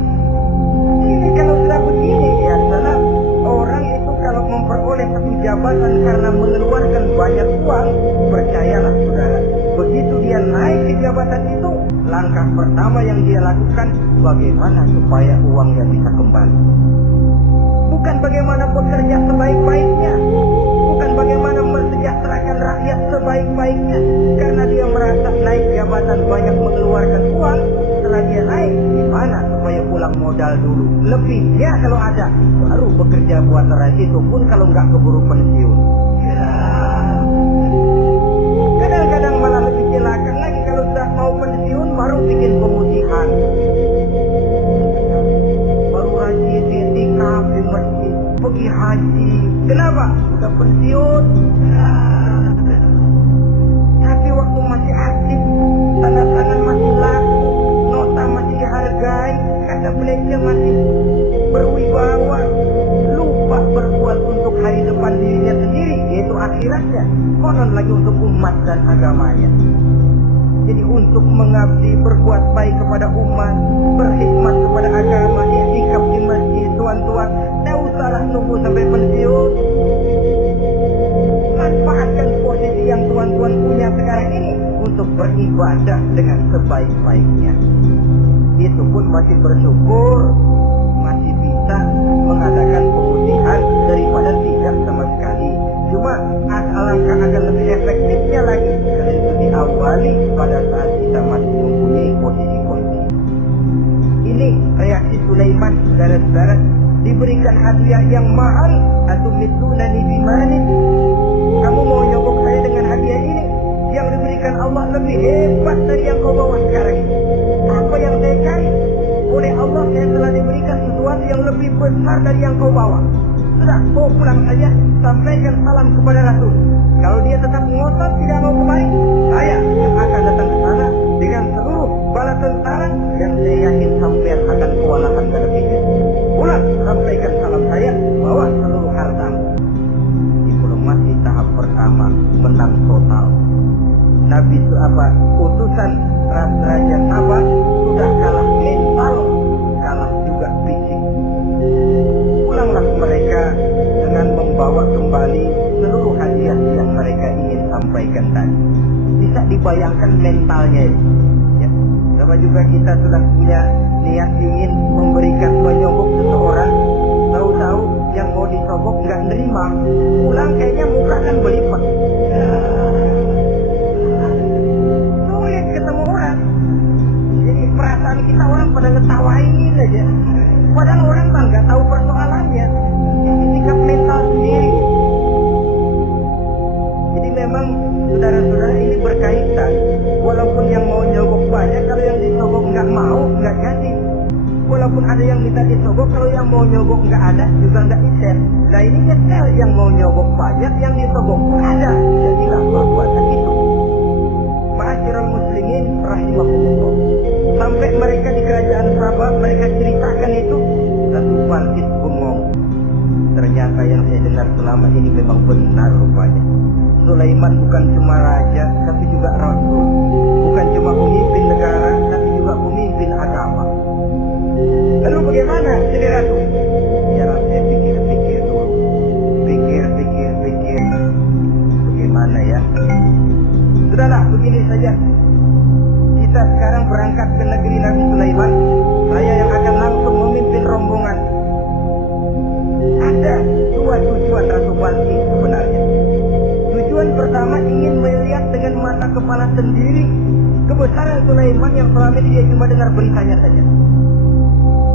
Ini kalau sudah begini ya salah, orang itu kalau memperoleh satu jabatan karena mengeluarkan banyak uang, percayalah saudara, begitu dia naik ke jabatan itu, langkah pertama yang dia lakukan bagaimana supaya uangnya bisa kembali. Bukan bagaimana bekerja sebaik-baiknya, bukan bagaimana mensejahterakan rakyat sebaik-baiknya, karena dia merasa naik jabatan banyak mengeluarkan uang. Setelah dia naik, gimana supaya pulang modal dulu, lebihnya kalau ada, baru bekerja buat rakyat, itu pun kalau nggak keburu pensiun. Kadang-kadang agak pensiun. Tapi waktu masih aktif, tanda tangan masih laku, nota masih dihargai, kata belanja masih berwibawa, lupa berbuat untuk hari depan dirinya sendiri, yaitu akhiratnya, konon lagi untuk umat dan agamanya. Jadi untuk mengabdi, berbuat baik kepada umat, berkhidmat kepada agama, i'tikaf di masjid, tuan-tuan, tak usahlah nunggu sampai pensiun. Manfaatkan posisi yang tuan-tuan punya sekarang ini untuk beribadah dengan sebaik-baiknya. Itu pun masih bersyukur, masih bisa mengadakan pemutihan daripada tidak sama sekali. Cuma alangkah akan lebih efektifnya lagi kalau itu diawali pada saat kita masih mempunyai posisi kunci. Ini reaksi Sulaiman, saudara-saudara, diberikan hadiah yang mahal. Atumitunani bimanin, kamu mau nyogok saya dengan hadiah ini yang diberikan Allah lebih hebat dari yang kau bawa sekarang ini. Apa yang saya cari oleh Allah, saya telah diberikan sesuatu yang lebih besar dari yang kau bawa. Sudah, kau pulang saja, sampaikan salam kepada Rasul. Kalau dia tetap ngotot tidak mau kemari, saya yang akan datang ke sana dengan seluruh bala tentara yang saya yakin sampean akan kewalahan lebihnya. Pulang, sampaikan salam saya, bawa seluruh hartamu. Diplomasi tahap pertama menang total. Nabi utusan Raja Sabah sudah kalah mental, kalah juga fisik. Pulanglah mereka dengan membawa kembali seluruh hadiah yang mereka ingin sampaikan tadi. Bisa dibayangkan mentalnya itu. Ya. Sama juga kita sudah punya niat ingin memberikan menyogok seseorang, tahu-tahu yang mau disogok nggak nerima, pulang kayaknya muka kan berlipat. Sulit ketemu orang. Jadi perasaan kita orang pada ngetawain aja. Padahal orang kan nggak tahu persoalannya. Sikap mental sendiri. Jadi memang saudara-saudara ini berkaitan. Walaupun yang mau nyogok banyak, kalau yang disogok nggak mau, nggak jadi. Walaupun ada yang minta disogok, kalau yang mau nyogok nggak ada, juga nggak iset. Nah ini nyetel, yang mau nyogok banyak, yang disogok pun ada. Jadilah perbuatan itu. Ma'asyiral muslimin rahimahumullah. Sampai mereka di kerajaan Sabah, mereka ceritakan itu, Ratu Balqis bengong. Ternyata yang saya dengar selama ini memang benar rupanya. Sulaiman bukan cuma raja, tapi juga rasul. Bukan cuma pemimpin negara, tapi juga pemimpin agama. Lalu bagaimana jadi ratu? Ya, saya pikir-pikir dulu. Pikir. Bagaimana ya? Sudahlah, begini saja. Kita sekarang berangkat ke negeri Nabi Sulaiman. Saya yang akan langsung memimpin rombongan. Ada dua tujuan Ratu Balqis sebenarnya. Tujuan pertama ingin melihat dengan mata kepala sendiri kebesaran Sulaiman yang selama ini dia cuma dengar beritanya saja.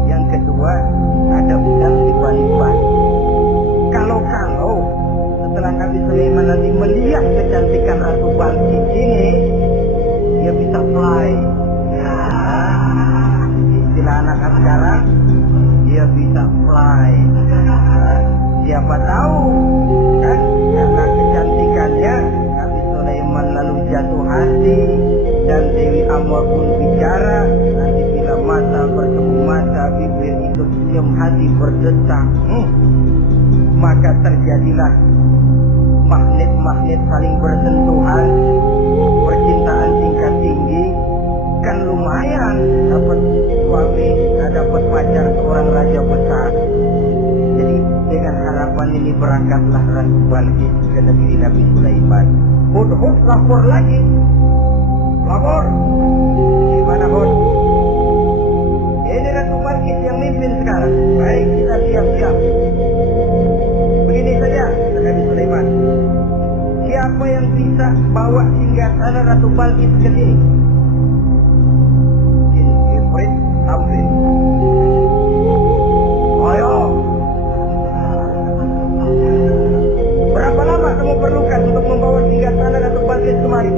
Yang kedua, ada udang di balik batu. Kalau setelah Nabi Sulaiman nanti melihat kecantikan Ratu Balqis ini, dia bisa fly. Istilah anak sekarang, dia bisa fly. Siapa tahu kan, karena kecantikannya Nabi Sulaiman lalu jatuh hati dan Dewi Amwar pun bicara. Nanti bila mata bertemu mata, bibir ikut senyum, hati berdetak, maka terjadilah magnet-magnet saling bersentuhan, percintaan tingkat tinggi. Kan lumayan dapat suami, dapat pacar seorang raja besar. Jadi dengan harapan ini berangkatlah Ratu Balqis ke negeri Nabi Sulaiman. Hud lapor lagi. Lapor. Gimana Hud? Ini Ratu Balqis yang mimpin sekarang. Baik, kita siap-siap. Begini saja, Nabi Sulaiman. Siapa yang bisa bawa singgasana Ratu Balqis ke sini? Jin Ifrit tampil. Ayo. Berapa lama kamu perlukan untuk membawa singgasana Ratu Balqis kemari?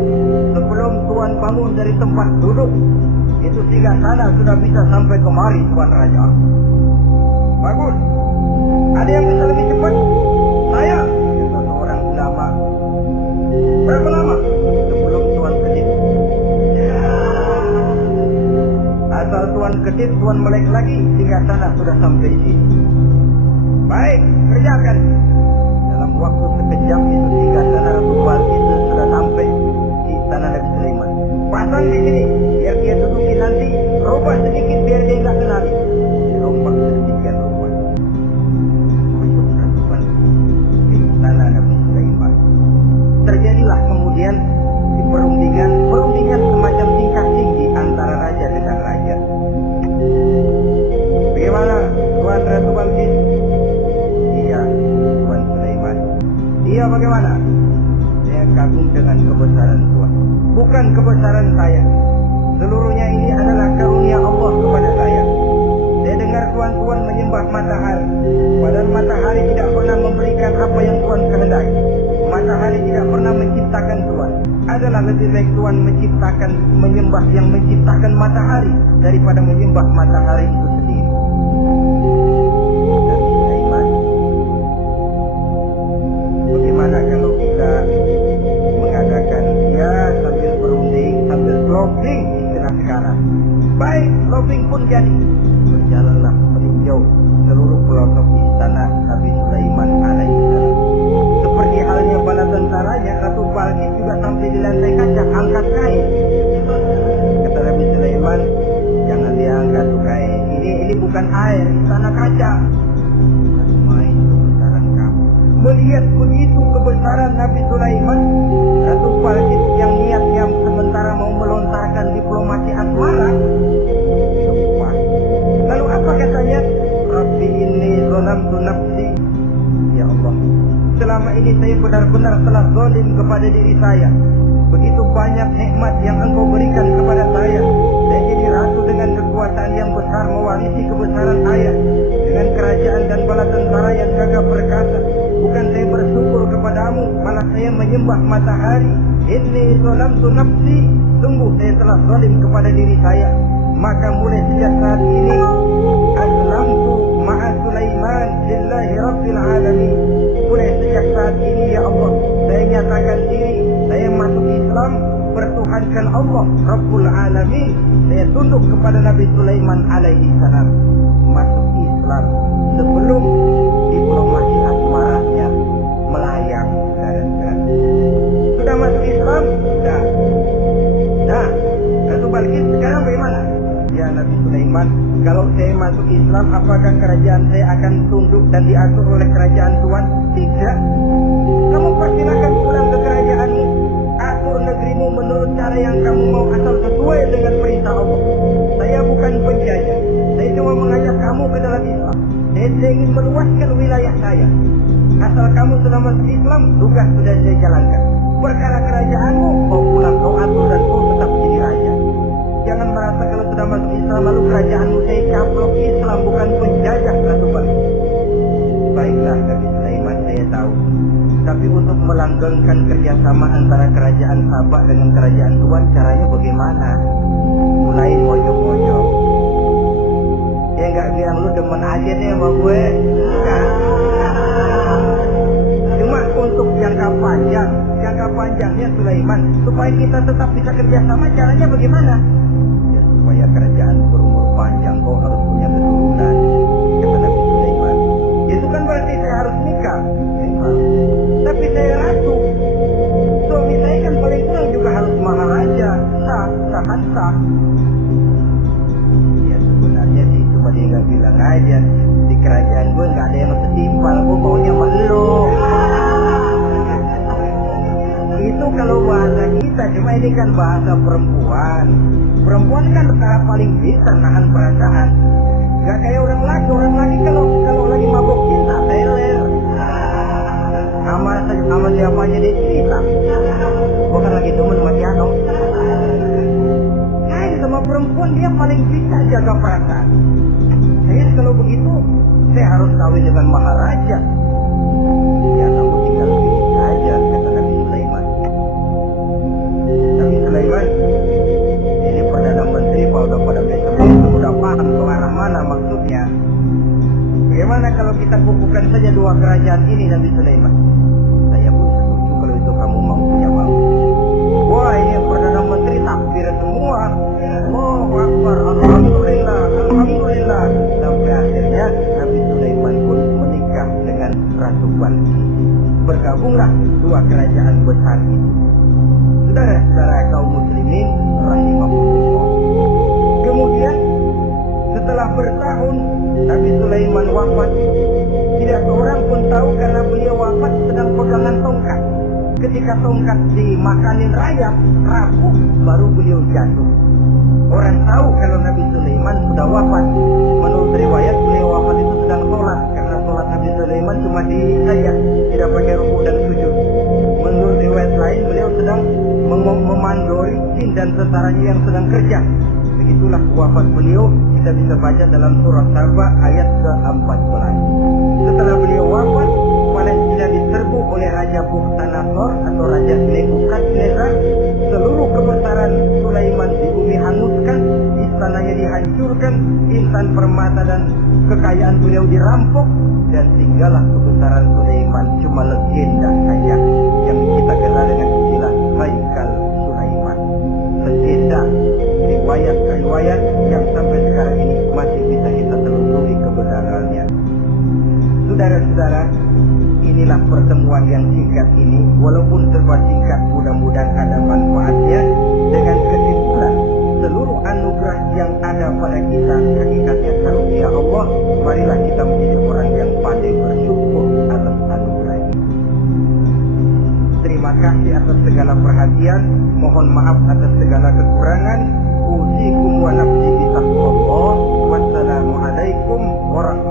Sebelum Tuan bangun dari tempat duduk, itu singgasana sudah bisa sampai kemari, Tuan Raja. Bagus. Ada yang bisa lebih cepat? Saya. Tuan melek lagi, singgasana sudah sampai di sini. Baik, kerjakan. Dalam waktu sekejap itu singgasana Ratu Balkis sudah sampai di istana Nabi Sulaiman. Pasang di sini, biar dia duduki nanti, rubah sedikit biar dia nggak kenali. Dirombak sedemikian rupa. Masuk Ratu Balkis ke istana Nabi Sulaiman. Terjadilah kemudian di perundingan semacam tingkah tinggi antara raja dengan raja. Bagaimana Tuan Ratu Balkis? Iya, Tuan Sulaiman. Iya, bagaimana? Saya kagum dengan kebesaran Tuan. Bukan kebesaran saya. Seluruhnya ini adalah karunia Allah kepada saya. Saya dengar Tuan menyembah matahari. Padahal matahari tidak pernah memberikan apa yang Tuan kehendaki. Matahari tidak pernah menciptakan Tuan. Adalah lebih baik Tuan menyembah yang menciptakan matahari daripada menyembah matahari itu sendiri. Nabi Sulaiman, bagaimana kalau kita mengadakan sambil berunding, sambil lobbying istilah sekarang. Baik, lobbying pun jadi. Berjalanlah meninjau seluruh pelosok istana Nabi Sulaiman alaihissalam. Seperti halnya bala tentaranya, Ratu Balkis juga sampai di lantai kaca, angkat kain. Kata Nabi Sulaiman, jangan diangkat tuh kain. Ini bukan air, istana kaca. Main kebesaran kamu. Melihat begitu kebesaran Nabi Sulaiman, Ratu Balkis yang niatnya sementara mau melontarkan diplomasi asmara, lupa. Lalu apa katanya? Rabbi inni zalamtu nafsi. Ya Allah, selama ini saya benar-benar telah zalim kepada diri saya. Begitu banyak nikmat yang Engkau berikan kepada saya. Saya jadi ratu dengan kekuasaan yang besar, mewarisi kebesaran ayah, dengan kerajaan dan bala tentara yang gagah perkasa. Bukan saya bersyukur kepadamu, malah saya menyembah matahari. Inni zalamtu nafsi. Sungguh saya telah zalim kepada diri saya. Maka mulai sejak saat ini, aslamtu ma'a Sulaiman lillahi rabbil alamin. Mulai sejak saat ini ya Allah, saya nyatakan diri, saya masuk Islam, bertuhankan Allah Rabbul Alamin. Saya tunduk kepada Nabi Sulaiman alaihi salam. Masuk Islam sebelum diplomasi asmaranya melayang darat-darat. Sudah masuk Islam? Sudah. Nah, Ratu Balkis sekarang bagaimana? Ya Nabi Sulaiman, kalau saya masuk Islam, apakah kerajaan saya akan tunduk dan diatur oleh kerajaan Tuan? Tidak. Kamu pasti akan pulang ke kerajaanmu. Atur negerimu menurut cara yang kamu mau, asal sesuai dengan perintah Allah. Saya bukan penjajah. Saya cuma mengajak kamu ke dalam Islam. Saya ingin meluaskan wilayah saya. Asal kamu sudah masuk Islam, tugas sudah saya jalankan. Perkara kerajaanmu, kau pulang, kau atur dan kau tetap jadi raja. Jangan merasa kalau sudah masuk Islam lalu kerajaanmu saya caplok. Islam bukan penjajah, Ratu Balkis. Baiklah Nabi Sulaiman, saya tahu. Tapi untuk melanggengkan kerjasama antara kerajaan Sabak dengan kerajaan Tuan, caranya bagaimana? Mulai mojok-mojok. Dia nggak bilang lu demen aja deh sama gue. Bukan. Cuma untuk jangka panjangnya Sulaiman, supaya kita tetap bisa kerjasama, caranya bagaimana? Ya supaya kerajaan berumur panjang, kau harus punya keturunan. Kata Nabi Sulaiman. Itu kan berarti saya harus nikah. Memang. Tapi saya ratu. Suami saya kan paling kurang juga harus maharaja. Sah. Ya sebenarnya sih cuma dia nggak bilang aja. Di kerajaan gue nggak ada yang setimpal. Pokoknya malu. Itu kalau bahasa kita, cuma ini kan bahasa perempuan. Perempuan kan paling bisa nahan perasaan. Gak kayak orang laki kalau lagi mabuk cinta, teler. Sama siapa aja dia cerita. Bukan lagi demen sama Tiano. Nah, sama perempuan dia paling bisa jaga perasaan. Saya kalau begitu, saya harus kawin dengan maharaja. Ya kamu tinggal pilih saja, kata Nabi Sulaiman. Nabi Sulaiman, ini Perdana Menteri udah pada besok udah paham ke arah mana maksudnya. Bagaimana kalau kita kukuhkan saja dua kerajaan ini, Nabi Sulaiman? Saya pun setuju kalau itu kamu mau punya mau. Wah, ini Perdana Menteri takbir semua. Allahu Akbar, Alhamdulillah, Alhamdulillah. ketika tongkat dimakanin rayap, rapuh, baru beliau jatuh. Orang tahu kalau Nabi Sulaiman sudah wafat. Menurut riwayat beliau wafat itu sedang sholat, karena sholat Nabi Sulaiman cuma di saja, tidak pakai rukuk dan sujud. Menurut riwayat lain beliau sedang memandori jin dan setaranya yang sedang kerja. Begitulah wafat beliau, kita bisa baca dalam surah Saba ayat ke-14. Setelah beliau wafat, Palestina diserbu oleh Raja Bukhtanasor atau Raja Nebukadnezar. Seluruh kebesaran Sulaiman di bumi hanguskan, istananya dihancurkan, intan permata dan kekayaan beliau dirampok, dan tinggallah kebesaran Sulaiman cuma legenda saja yang kita kenal dengan istilah Haikal Sulaiman. Legenda, riwayat-riwayat yang sampai sekarang ini masih bisa kita telusuri kebenarannya. Saudara-saudara, inilah pertemuan yang singkat ini, walaupun serba singkat, mudah-mudahan ada manfaatnya. Dengan kesimpulan, seluruh anugerah yang ada pada kita hakikatnya karunia Allah. Marilah kita menjadi orang yang pandai bersyukur atas anugerah ini. Terima kasih atas segala perhatian. Mohon maaf atas segala kekurangan. Uzikum wa nafsi bitaqwallah. Wassalamualaikum warahmatullahi wabarakatuh.